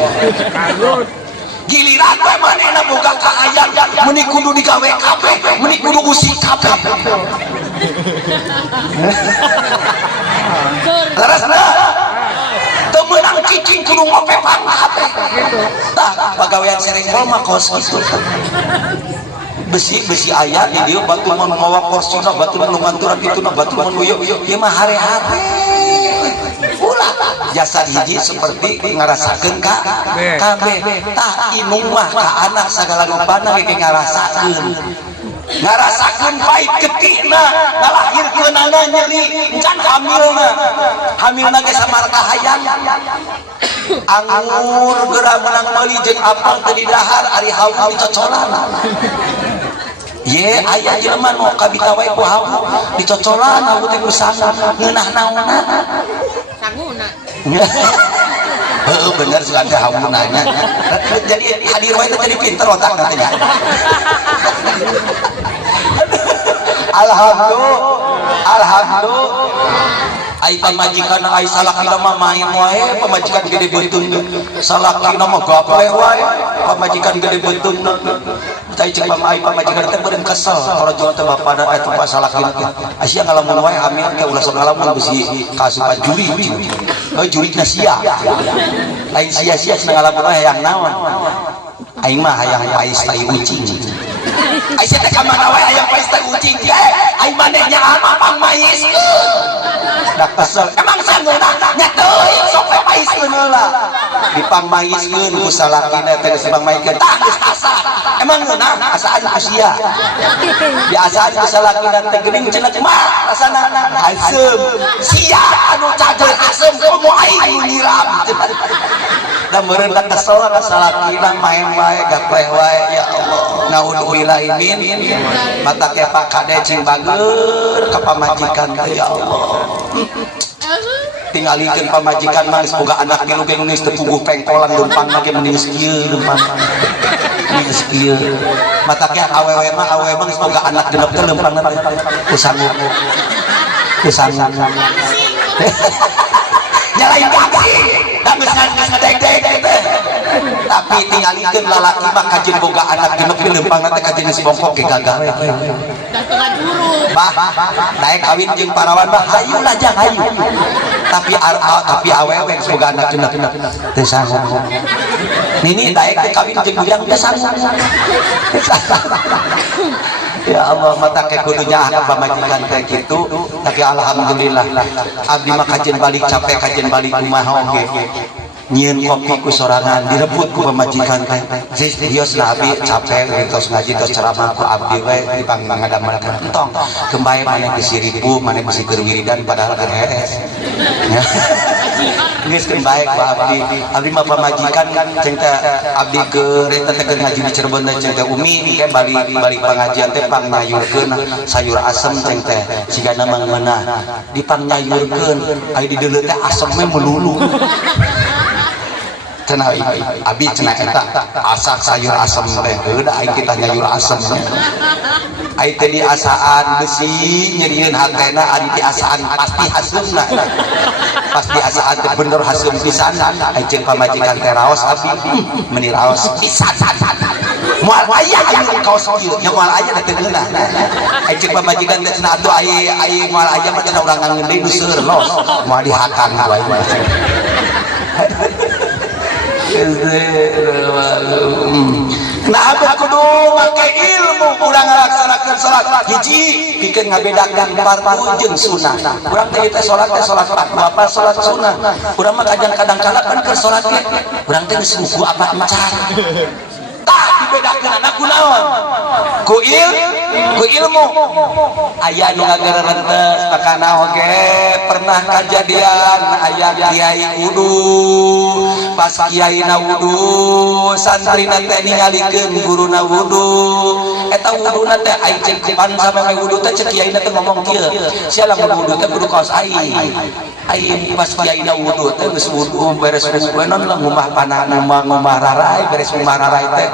giliran teh manehna boga kaayaan meuni kudu digawe kabeh meuni kudu usik kabeh leresna teu meunang cicing kudu ngopepan kabeh tah pagawean serengkol mah kos kitu besi aya di dieu batu mun ngawa korsina batu mun nganturan kituna batu mun uyeuh ieu mah hare-hare ulah jasad hiji seperti ngarasakeun ka kabeh tah inung mah ka anak sagala rupana ge ngarasakeun pait ketikna ngalahirkeunana nyeri encan hamilna ge samar kahayang anggur geura menang meuli jeung apel teu di dahar ari hawu dicocolan ye aya jelema nu kabita wae ku hawu dicocolan hawu teh kusangu ngeunah naonna sanguna heeh bener sudah ada hawunanya jadi hadir wae jadi pinter otak katanya alhamdulillah ai pamajikan ai salakina mah main wae pamajikan gede beuteung salakina mah gapleh wae pamajikan gede beuteung teh cek pamajikan teh beureun kesel karojol teh bapada eta pas salakina sia ngalamun wae hamil teh ulah sok ngalamun bisi kasupan juri jurigna sia lain sia-sia cenah ngalamun wae hayang naon aing mah hayang pais tai ucing ai sia teh ka mana wae hayang pais tai ucing aing manehnya apang mais dak kesel emang sangeuna nya teuing sok teh paiskeun heula dipangmaiskeun ku salakina teh geus dipangmaiskeun tah geus asal emang geunah asaan ku sia biasaan ku salakina teh geuning cenah mah rasana asem sia anu cager asem komo aing nu nyiram da meureun da kesel ka salakina main wae gapleh wae ya Allah naudzubillah min mata kepak kade cing bageur ka pamajikan ya Allah tinggalikeun pamajikan mah geus boga anak tilu ge geus teu puguh pengkolan leumpang ge mending kieu leumpang geus kieu mata ke awewe mah geus boga anak genep teh leumpangna teh ku sangu nyalain gaji da geus ngadeg-deg teh tapi tingalikeun lalaki mah kajeun boga anak genep leumpang teh kajeun si bongkok ge gagal we dah tengah juru bah daek kawin jeung parawan bah hayu lajang hayu tapi awewe boga anak genep teu sanggup nini daek teh kawin jeung bujang teh sanggup ya Allah mata ke kudunya anak pamajikan teh kitu tapi alhamdulillah abdi mah kajeun balik capek kajeun balik kumaha oge nyieun kopi ku sorangan direbut ku pamajikan teh hios abdi capek tos ngaji tos ceramah ku abdi we dipang ngadamelkeun entong kembae maneh bisi ribu maneh bisi keur wiridan padahal keur hees nya geus kembae ku abdi mah pamajikan ceng teh abdi keur eta teh ngaji di Cirebon teh ceng teh umi ke balik pengajian teh pang nyayurkeun sayur asem ceng teh sigana mangeunah dipang nyayurkeun aya di deuleu teh asemna melulu cenah abi cenah eta asak sayur asem teh heuda aing kita nyayur asem aing teh diasaan besi nyerieun hatena ari diasaan pasti haseumna pas diasaan teh bener haseum pisan aing jeung pamajikan teh raos abi meuni raos pisan moal aya anu kaos ieu nya moal aya teh geunah aing jeung pamajikan teh cenah atuh ai moal aya mah cenah urang ngeundeui nu seur los moal dihakan wae nah abad kudu make ilmu urang ngalaksanakeun salat hiji pikeun ngabedakan fardu jeung sunah urang teh salat fardu apa salat sunah urang mah kadang-kadang kala kan keur salat ge urang teh geus ruku apa encan tah dibedakeun anak kunaon ku ilmu aya nu ngageureureunteus makana oge pernah kajadian aya kiai wudu pas kiaina wudu santrina teh ningalikeun guruna wudu eta wuduna teh aing cek kupan sameme wudu teh cek kiaina teh ngomong kieu sia lamun wudu teh kudu kaos aing pas kiaina wudu teh geus wudu beres wudu non ngumah panana ngumah rarai beres ngumah rarai teh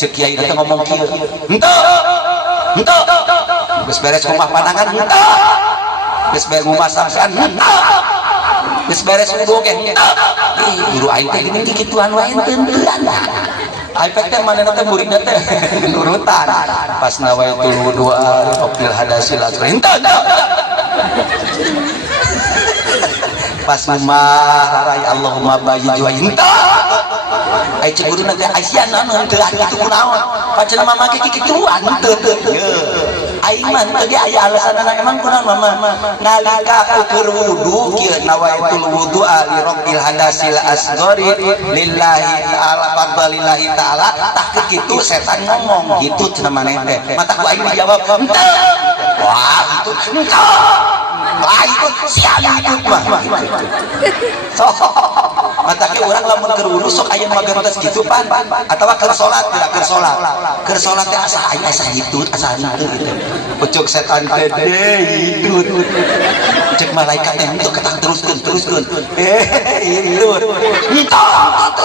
cek kiaina teh ngomong kieu henteu geus beres ngumah panangan henteu geus beres ngumah sampean henteu geus beres wudu ge henteu guru aing teh geuning kikituan wae teu teuan aing teh manehna teh muridna teh nurutan pas nawaitul wudu fil hadasil asghar henteu pas ngumah rarai Allahumma bayyid wa henteu ai cek guru nanti aya naon teu kitu kunaon pacenah mah make kikituan teu aing mah teu ge aya alasanna emang kunaon mama nalika keur wudu kieu nawaitul wudu li rabbil hadasil asghari lillahi ta'ala fadlillahi ta'ala tah kitu setan ngomong gitu cenah maneh teh mata ku aing dijawab henteu wah itu henteu wah itu sial itu mah mata ke urang lamun keur wudu sok aya magantos kitu pan atawa keur salat keur salat teh asa aya asa hitut asa henteu gitu pucuk setan teh hitut cek malaikat teh henteu ketang teruskeun hitut henteu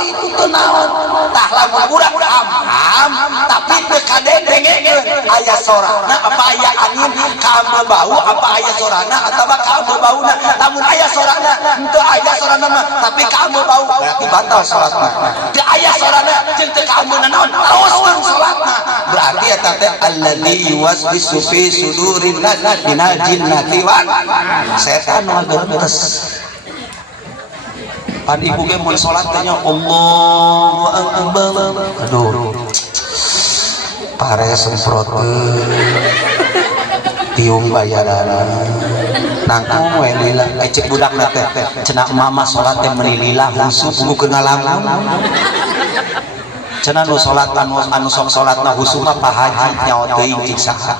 itu teu naon tah lamun budak am tapi teu kadendengeun aya sorana apa aya angin ka bau apa aya sorana atawa ka bauna lamun aya sorana henteu aya sorana mah tapi ka bau berarti batal salatna teu aya sorana jeung teu kaameunan naon teruskeun salatna berarti eta teh alladzi yuwaswisu fi sudurin nas minal jinnati wan setan ngageureuteus pan ibu ge mun salat teh nya Allahu akbar aduh pare semprotkeun tiung bayaran nangkung we lila cek budakna teh cenah mama salat teh meuni lila husu kudu keur ngalamun cenah nu salat anu sok salatna husu mah pahaji nyaho teuing cik saha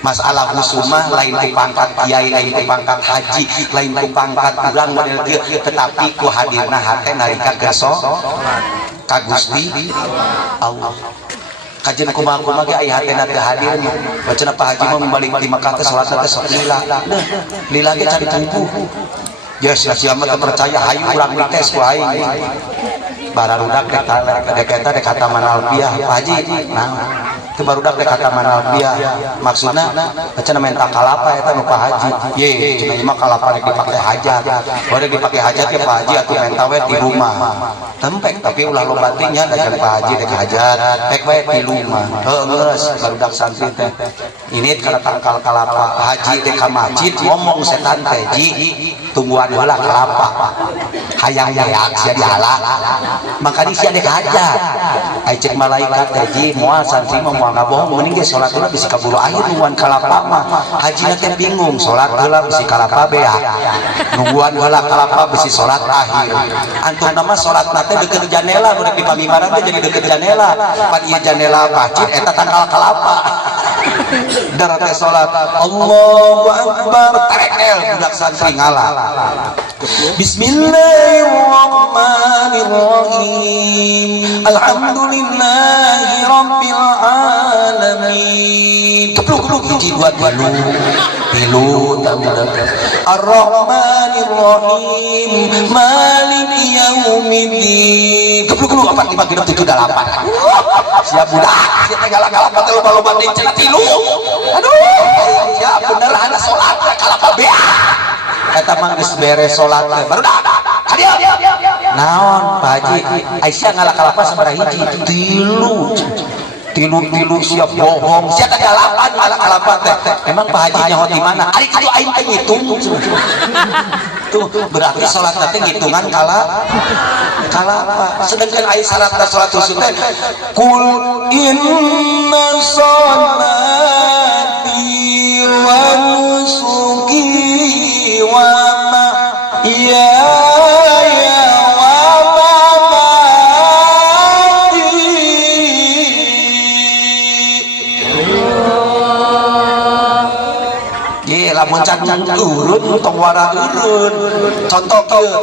masalah husu mah lain ku pangkat kiai lain ku pangkat haji lain ku pangkat urang model kieu tetapi ku hadirna hate nalika geus ka Gusti Allah kajian kumaha ge aya hatena teu hadir baceuna Pak Haji mah balik di Makkah teh salatna teh sok lila ge cari tubuh Yes, sia mah percaya hayu urang dites ku aing. Bararudak dek kata manalbiah Pak Haji. Nah, itu barudak dek kata manalbiah. Maksudna cenah menta kalapa eta nu Pak Haji. Ye, cenah mah kalapa rek dipake hajat. Bade dipake hajat ke Pak Haji atuh menta we di rumah. Tempek tapi ulah loba teh nya dagang Pak Haji dek hajat, pek we di rumah. Geus barudak santri teh. Ini kana tangkal kalapa Haji teh ka masjid ngomong setan teh ji tungguan heula kalapa. Hayang yayak sia dihala. Maka di sia dek hajat. Ai cek malaikat teh ji moal santri mah moal ngabohong mending ge salat heula bisa kaburu akhir nungguan kalapa mah. Hajina teh bingung salat heula bisi kalapa beak. Nungguan heula kalapa bisi salat akhir. Antuna mah salatna teh deukeut janela nu di pamimaran teh jadi deukeut janela. Pan ieu janela masjid eta tangkal kalapa. Darat teh salat Allahu Akbar terekel budak santri ngalah. Bismillahirrahmanirrahim. Alhamdulillahi rabbil alamin. Kepluk hiji dua tilu Ar-Rahmanirrahim Maliki yaumiddin. Kepluk 4 5 6 7 8. Siap budak. Siap galak-galak teh loba-loba diceuk tilu. Aduh, ya bener ada salat kalapa beak. Eta mah geus beres salat teh baru dah. Hadir. Naon Pak Haji? Aisyah ngalah kalapa sabaraha hiji? Tilu siap bohong. Sia teh galapan ngalah kalapa teh. Emang Pak Haji nyaho di mana? Ari kitu aing teh ngitung. Tuh berarti salat teh ngitungan kalapa. Sedangkan aya syaratna salat khusus teh kul inna sholati wa nusuki wa mahyaya wa mamati ye lamun can urut tong wara urut contoh kieu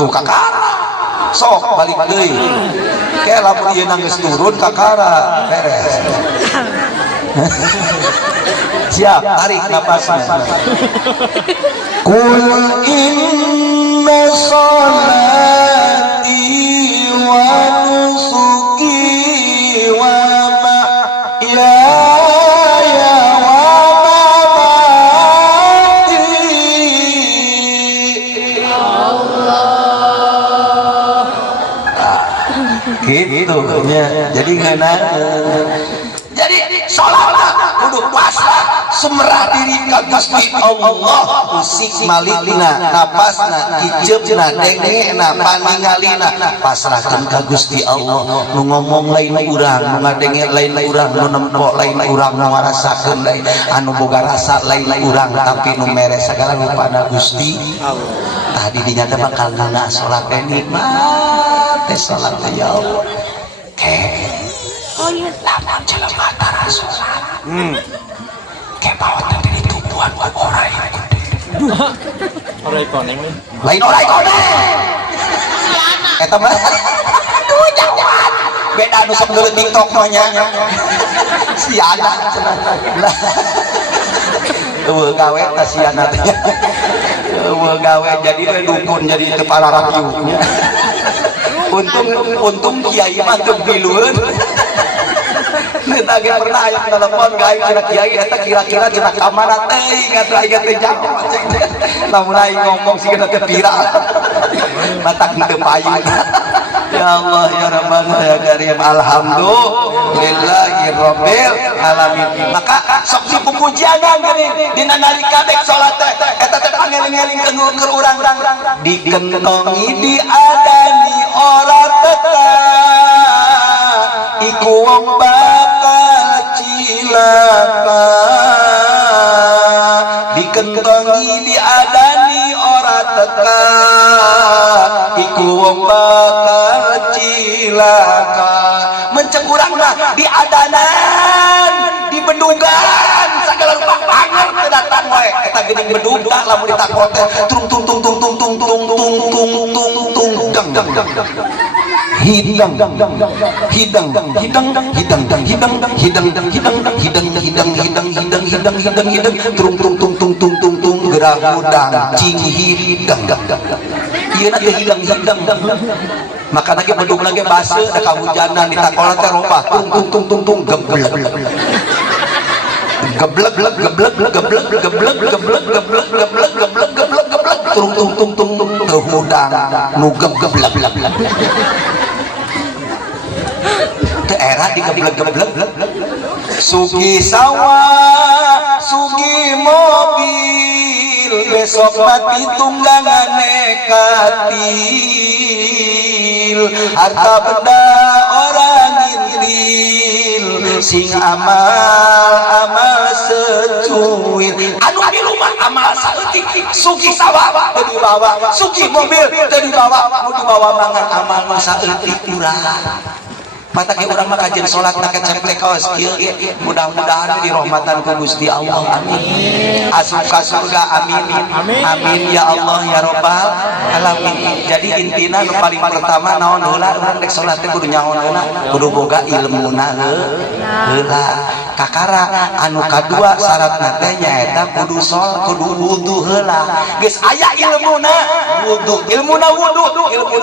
tuh kakara sok balik deui kayak lamun ieu nangis turun kakara beres. Siap tarik napasnya. Kul inna sholati wa nusuki wa mahyaya wa mamati gitu ya. Jadi ngana jadi sholat kudu pasrah sumrah diri ka Gusti Allah usik malikna napasna ijeupna dengena paningalina pasrahkeun ka Gusti Allah nu ngomong lain urang nu ngadenge lain urang nu nempo lain urang nu ngarasakeun lain anu boga rasa lain urang tapi nu mere sagala rupana Gusti Allah. Tadi dinya teh bakal ngana salat teh nikmat teh salat ya Allah. Lamun jelema tara salat ke bawah tadi tumbuhan orai Orai koneng nih. lain orai koneng eta mah aduh jangan beda anu sok geuleuh TikTok mah nya siana eueuh gawe ta siana teh eueuh gawe jadi dukun jadi teu pararayu untung kiai mah teu bilueun. Neta ge pernah aya telepon ka aing cenah kiai eta kira-kira cenah ka mana teh atuh aya teh jawab lamun aing ngomong sigana teh viral matak teu payu. Ya Allah ya Rabbana ya Karim alhamdulillahirabbil alamin. Maka sok dipujianan geuning dina nalika dek salat teh eta teh pangeling-eling ke urang dikentongi diadani ora teka iku wong bakal cilaka dikentongi diadani ora teka iku wong bakal cilaka mencek urang mah diadanan di bendungan sagala rupa panger teu datang wae eta geuning bedug da lamun ditakol teh tung tung tung tung tung tung tung tung tung tung tung dang dang hidang hidang hidang hidang hidang hidang hidang hidang hidang tung tung tung tung tung tung tung gerah mudang cing hidang ieu na teh hidang maka lagi bedug lagi baseuh da kahujanan ditakola teh robah tung tung tung tung geblek geblek geblek geblek geblek geblek geblek geblek geblek geblek geblek geblek tung tung tung tung tung teu mudang nu geblek teu era digeblek-geblek sugi sawah sugi mobil besok mati tunggangan nekatil harta benda orang intil sing amal secuil anu milu mah amal saeutik sugi sawah teu dibawa sugi mobil teu dibawa nu dibawa mangan amal mah saeutik urang mata ke urang mah kajian salat na keceplek kaos kieu mudah-mudahan dirahmatan ku Gusti Allah amin asup ka surga amin amin ya Allah ya rabbal alamin jadi intina nu paling pertama naon heula urang rek salat teh kudu nyaon heula kudu boga ilmuna heula kakara anu kadua syaratna teh nyaeta kudu wudu heula geus aya ilmuna wudu ilmuna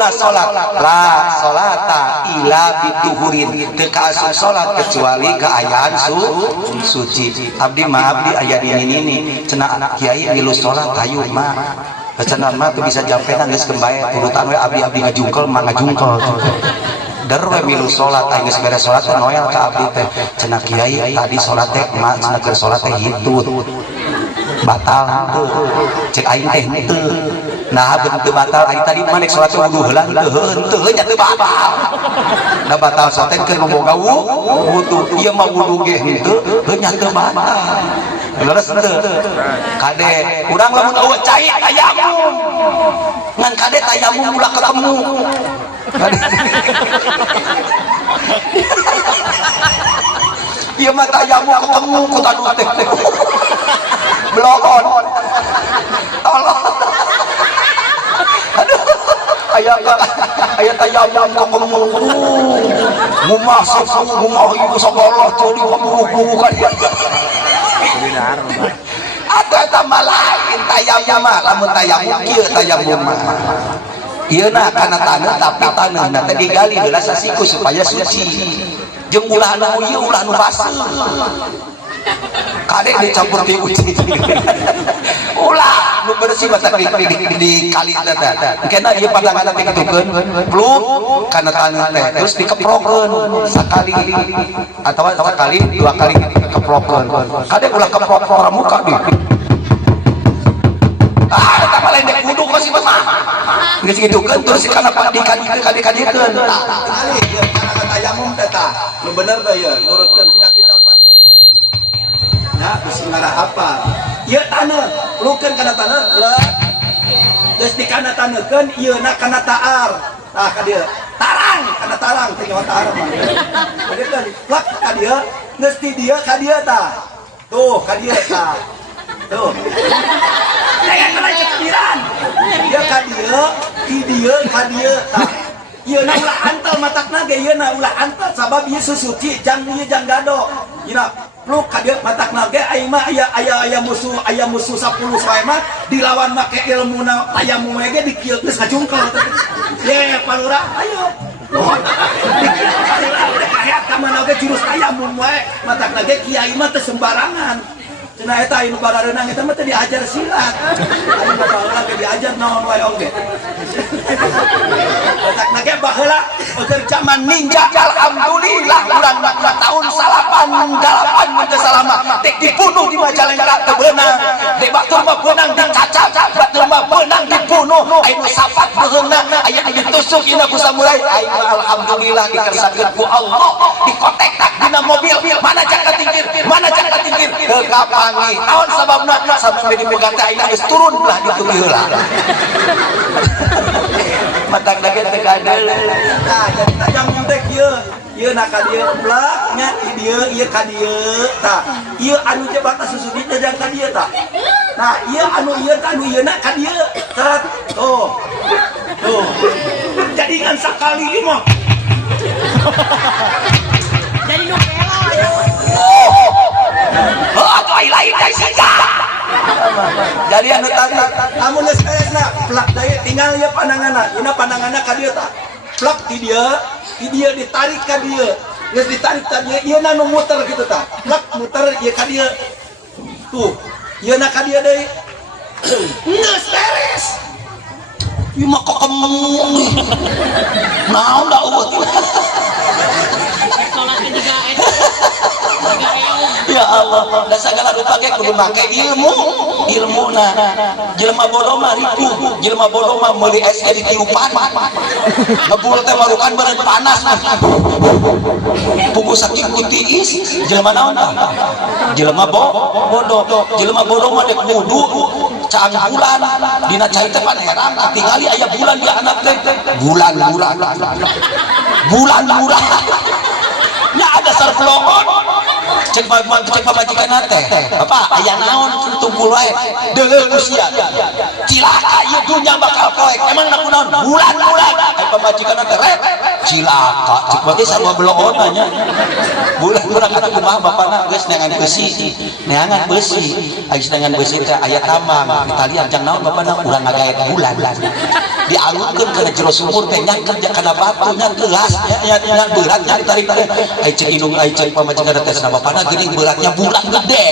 salat la salata ila bituhurin teu kaasup salat kecuali keayaan suci abdi mah abdi aya di ini cenah kiai milu salat hayu mah cenah mah teu bisa jampena geus kembae urutan we abdi ngajungkel mah ngajungkel derwe milu salat aing geus beres salat noel ka abdi teh cenah kiai tadi salat teh mah cenah keur salat teh hitut batal cek aing teh henteu nah betul batal aing tadi mah nek salat wudu heula henteu nya teu batal da batal salat teh keur boga wudu ieu mah wudu ge henteu nya teu batal leres teu kade urang lamun eueuh cai tayamum ngan kade tayamum ulah ketemu kade ieu mah tayamum ketemu ku tanu teh bloon tolong aduh aya tayamum ketemu ngumah sapu ngumah ibu saballah tuli buru-buru kan ada tambah lain tayamum mah lamun tayamum kieu tayamum mah ieu na kana taneuh tapi taneuhna teh digali heula sasiku supaya suci jeung ulah nu ieu ulah nu baseuh kadek dicampur ti uci ulah nu bersih mata di kali teh kena ieu padangan teh kitukeun pluk kana taneuh teh terus dikeprokeun sakali atawa sakali dua kali dikeprokeun kadek ulah keprok muka di eta mah lain dek wudu masih mah geus kitukeun terus kana dikadikeun kana tayamum teh tah nu bener teh ieu nurutkeun pina kitab ya bismillah apa ieu taneuh lukeun kana taneuh geus dikana taneuhkeun ieuna kana taar tah ka dieu tarang kana tarang teh nyawa taar mah jadi teh plak ka dieu geus ti dieu ka dieu tah tuh ka dieu tah tuh jangan kana cemiran dia ka dieu ti dieu ka dieu tah ieuna ulah antel matakna ge ieuna ulah antel sabab ieu suci jang ieu jang gado ina pluk ka dieu matakna ge aing mah aya musuh 10 sae mah dilawan make ilmuna tayamum ge dikieu geus ngajungkel ye palura ayo aya ka mana ge jurus tayamum wae matakna ge kiai mah teu sembarangan cenah eta anu barareunang eta mah teh diajar silat anu baheula ge diajar naon wae oge matakna ge baheula keur zaman ninja alhamdulillah urang tahun 88 teh salama tek dibunuh di Majalengka teu beunang dek batur mah beunang di kaca batur mah beunang dibunuh aing sapat beunang aya ditusuk dina ku samurai aing alhamdulillah dikersakeun ku Allah dikotek dina mobil mana jaka tingkir teu kapangi naon sababna sabab dipegang teh aing geus turun belah ditu heula matak dage teh kadel nah jadi tayamum teh kieu ieu na ka dieu plak nya ieu ka dieu tah ieu anu jebata susudi jang ka dieu tah nah ieu anu ieu na ka dieu tah tuh jadi kan sakali mah Jadi nu kelo aya. atuh ai lain kai saja jadi anu tadi amun geus beresna plak deui tinggal ieu pandanganna ieu pandanganna ka dieu tah plak ti dia ditarik ka dieu geus ditarik ka dieu ieu na nu muter kitu tah plak muter ieu ka dieu tuh ieu na ka dieu deui geus beres ieu mah kok kemeng naon da eueuh Salat ke 3 ya Allah, da segala rupa ge kudu make ilmu na. Jelema bodoh mah ripuh, jelema bodoh mah meuli es jadi tiupan. Ngebul teh marukan beureun panas. Pugu saking ku tiis, jelema naon tah? Jelema bodoh. Jelema bodoh mah dek wudu caang bulan dina cai teh pan heran tingali aya bulan di anak teh. Bulan. Nya ada sarploon cek majikan teh bapak aya naon tumpul wae deuleu usia cilaka ieu dunya bakal poek emang naku naon bulan ai pamajikan teh rep cilaka cek mah teh sarua bloon nya bulan kata kumaha bapana geus neangan besi geus neangan besi teh aya tambang Italia jang naon bapana urang ngagaet bulan dialungkeun kana jero sumur teh nyangkeun kana batu nya gelas nya berat nya ditarik ai cek indung ai cek pamajikan teh sana bapana geuning beratnya bulan gede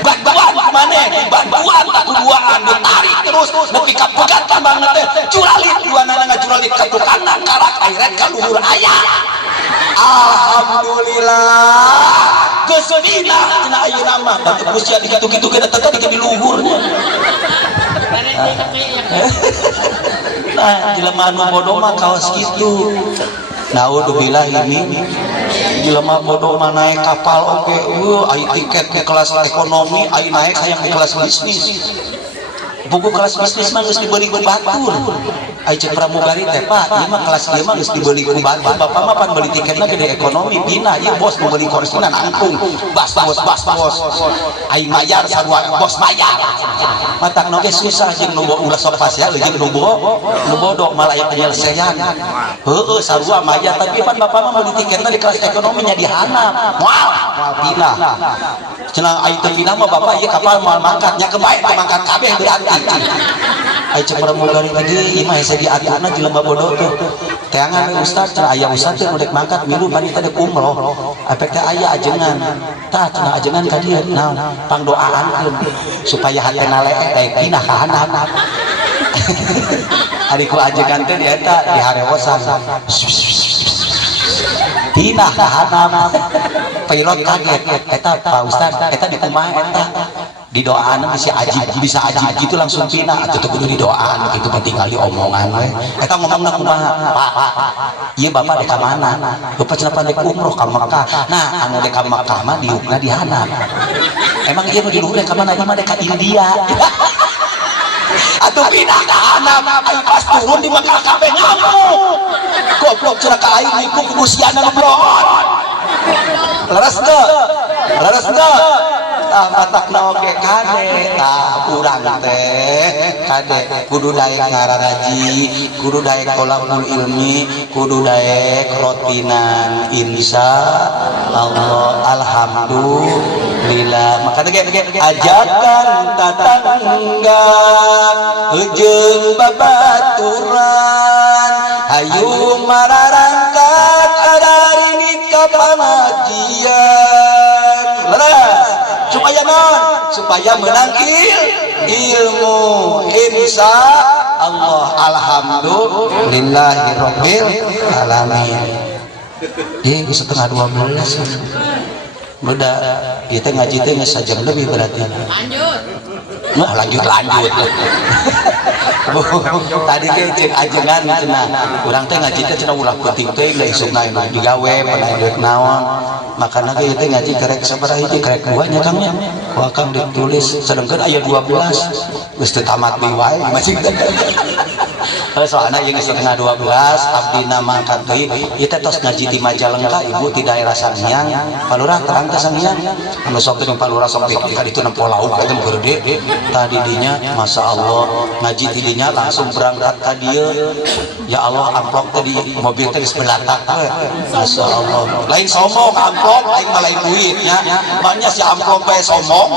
bantuan kemana bantuan kuduaan ditarik terus nepi ka pegat tambangna teh curalit duanana ngacuralit ka tukangna karak airet ka luhur aya alhamdulillah geuseuina cenah ayeuna mah da teu sia dikitu-kitu ke tetep di luhurnya nah jelema anu bodoh mah kaos kitu naudzubillah ini jelema bodoh mah naik kapal oke ai tiket ke kelas ekonomi ai naik hayang ke kelas bisnis buku kelas bisnis mah geus dibeli ku batur ai cek pramugari teh Pak ieu mah kelas ieu mah geus dibeli ku batur bapak mah pan beli tiketna gede ekonomi pina ieu bos mau beli kursinan angkung bos ai mayar sarua bos mayar matak na ge susah jeung nu ulah sok fasih leungit nu bodoh malah aya penyelesaian heueuh sarua mayar tapi pan bapak mah beli tiketna di kelas ekonomi nya dihanap moal pina cenah ai teu pina mah bapak ieu kapal moal mangkat nya kebae mangkat kabeh berarti ai cek pramugari lagi imah segi atuna jelema bodoh tuh teangan ustaz cenah aya ustaz teh mudek mangkat milu bani teh umroh apek teh aya ajengan tah cenah ajengan ka dieu naon pangdoaankeun supaya hatena leeh daek pindah ka handap ari ku ajengan teh di eta di harewosan pindah ka handap pilot kaget eta Pak Ustaz eta di kumaha eta di doaan bisa aji gitu langsung pindah atau kudu di doaan gitu tinggal di omongan we eta ngomongna kumaha Pak ieu bapak dek ka mana bapak cenah pandek umroh ka Mekah nah anu dek ka Mekah mah diukna di handap emang ieu nu di luhur dek ka mana ieu mah dek ka India atuh pindah ka handap ai pas turun di Mekah kabeh ngamuk goblok cenah ka aing niku kusiana nu bloon leres teu matakna oge kade urang teh kade kudu daek ngararaji kudu daek tolabul ilmi kudu daek rotinan insyaallah alhamdulillah makanya ge ajakan tatangga jeung babaturan hayu mararangkat adarini ka pangajian leres supaya non supaya menang ilmu insya Allah alhamdulillahirabbil alamin setengah 12 udah kita ngaji teh sajam lebih berarti lanjut tadi ke cek ajengan cenah urang teh ngaji teh cenah ulah penting teh da isukna digawe pernah deuk naon makana ge teh ngaji karek sabaraha hiji karek dua nya Kang nya wa Kang ditulis sedengkeun aya 12 geus teu tamat deui wae masih Soalnya yang setengah 12 abdi nama kantoi itu tos ngaji di Majalengka ibu di daerah Sangiang palurah terang ke Sangiang anu sok teh palurah sok pikir itu nempo lauk eta gede tadi dinya Masya Allah ngaji tidinya langsung berangkat ka dieu ya Allah amplop tadi mobil teh sebelatak Masya Allah lain sombong amplop lain lain duitnya banyak si amplop bae sombong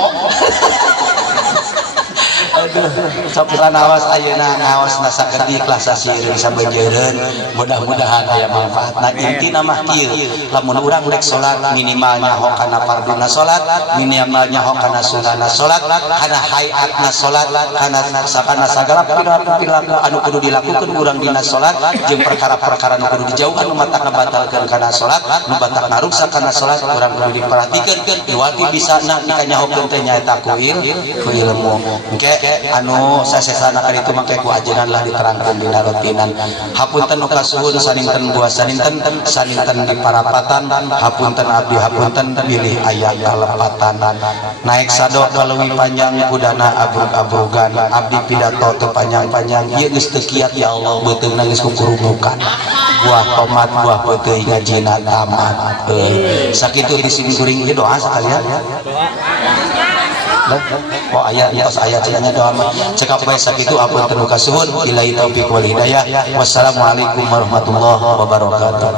aduh sapuran awas ayeuna ngaos nasakeun ikhlas sasieureun sabanjeureun mudah-mudahan aya manfaatna intina mah kieu lamun urang rek salat minimal nyaho kana farduna salat minimal nyaho kana sunahna salat kana hayatna salat kana sagala perilaku anu kudu dilakukeun urang dina salat jeung perkara-perkara anu kudu dijauhan nu matak ngabatalkeun kana salat nu batak naruksa kana salat urang kudu diperhatikeun diwati bisana dikanyahokeun teh nyaeta ku ilmu engke anu sasesana kan itu make ku ajenan lah diterangkeun dina rutinan hapunten nu kasuhun saninten buah saninten di parapatan hapunten abdi hapunten pilih aya kalepatan naik sado leuwih panjang kudana abrug-abrugan abdi pidato teu panjang-panjang ieu geus teu kiat ya Allah beuteungna geus kukurubukan buah tomat buah peuteuy ngajina tamat sakitu disimkuring ieu doa sekalian oh ayat tos ayat cenanya doa cekap bae sakitu apunten kasuhun billahi taufiq wal hidayah wassalamualaikum warahmatullahi wabarakatuh.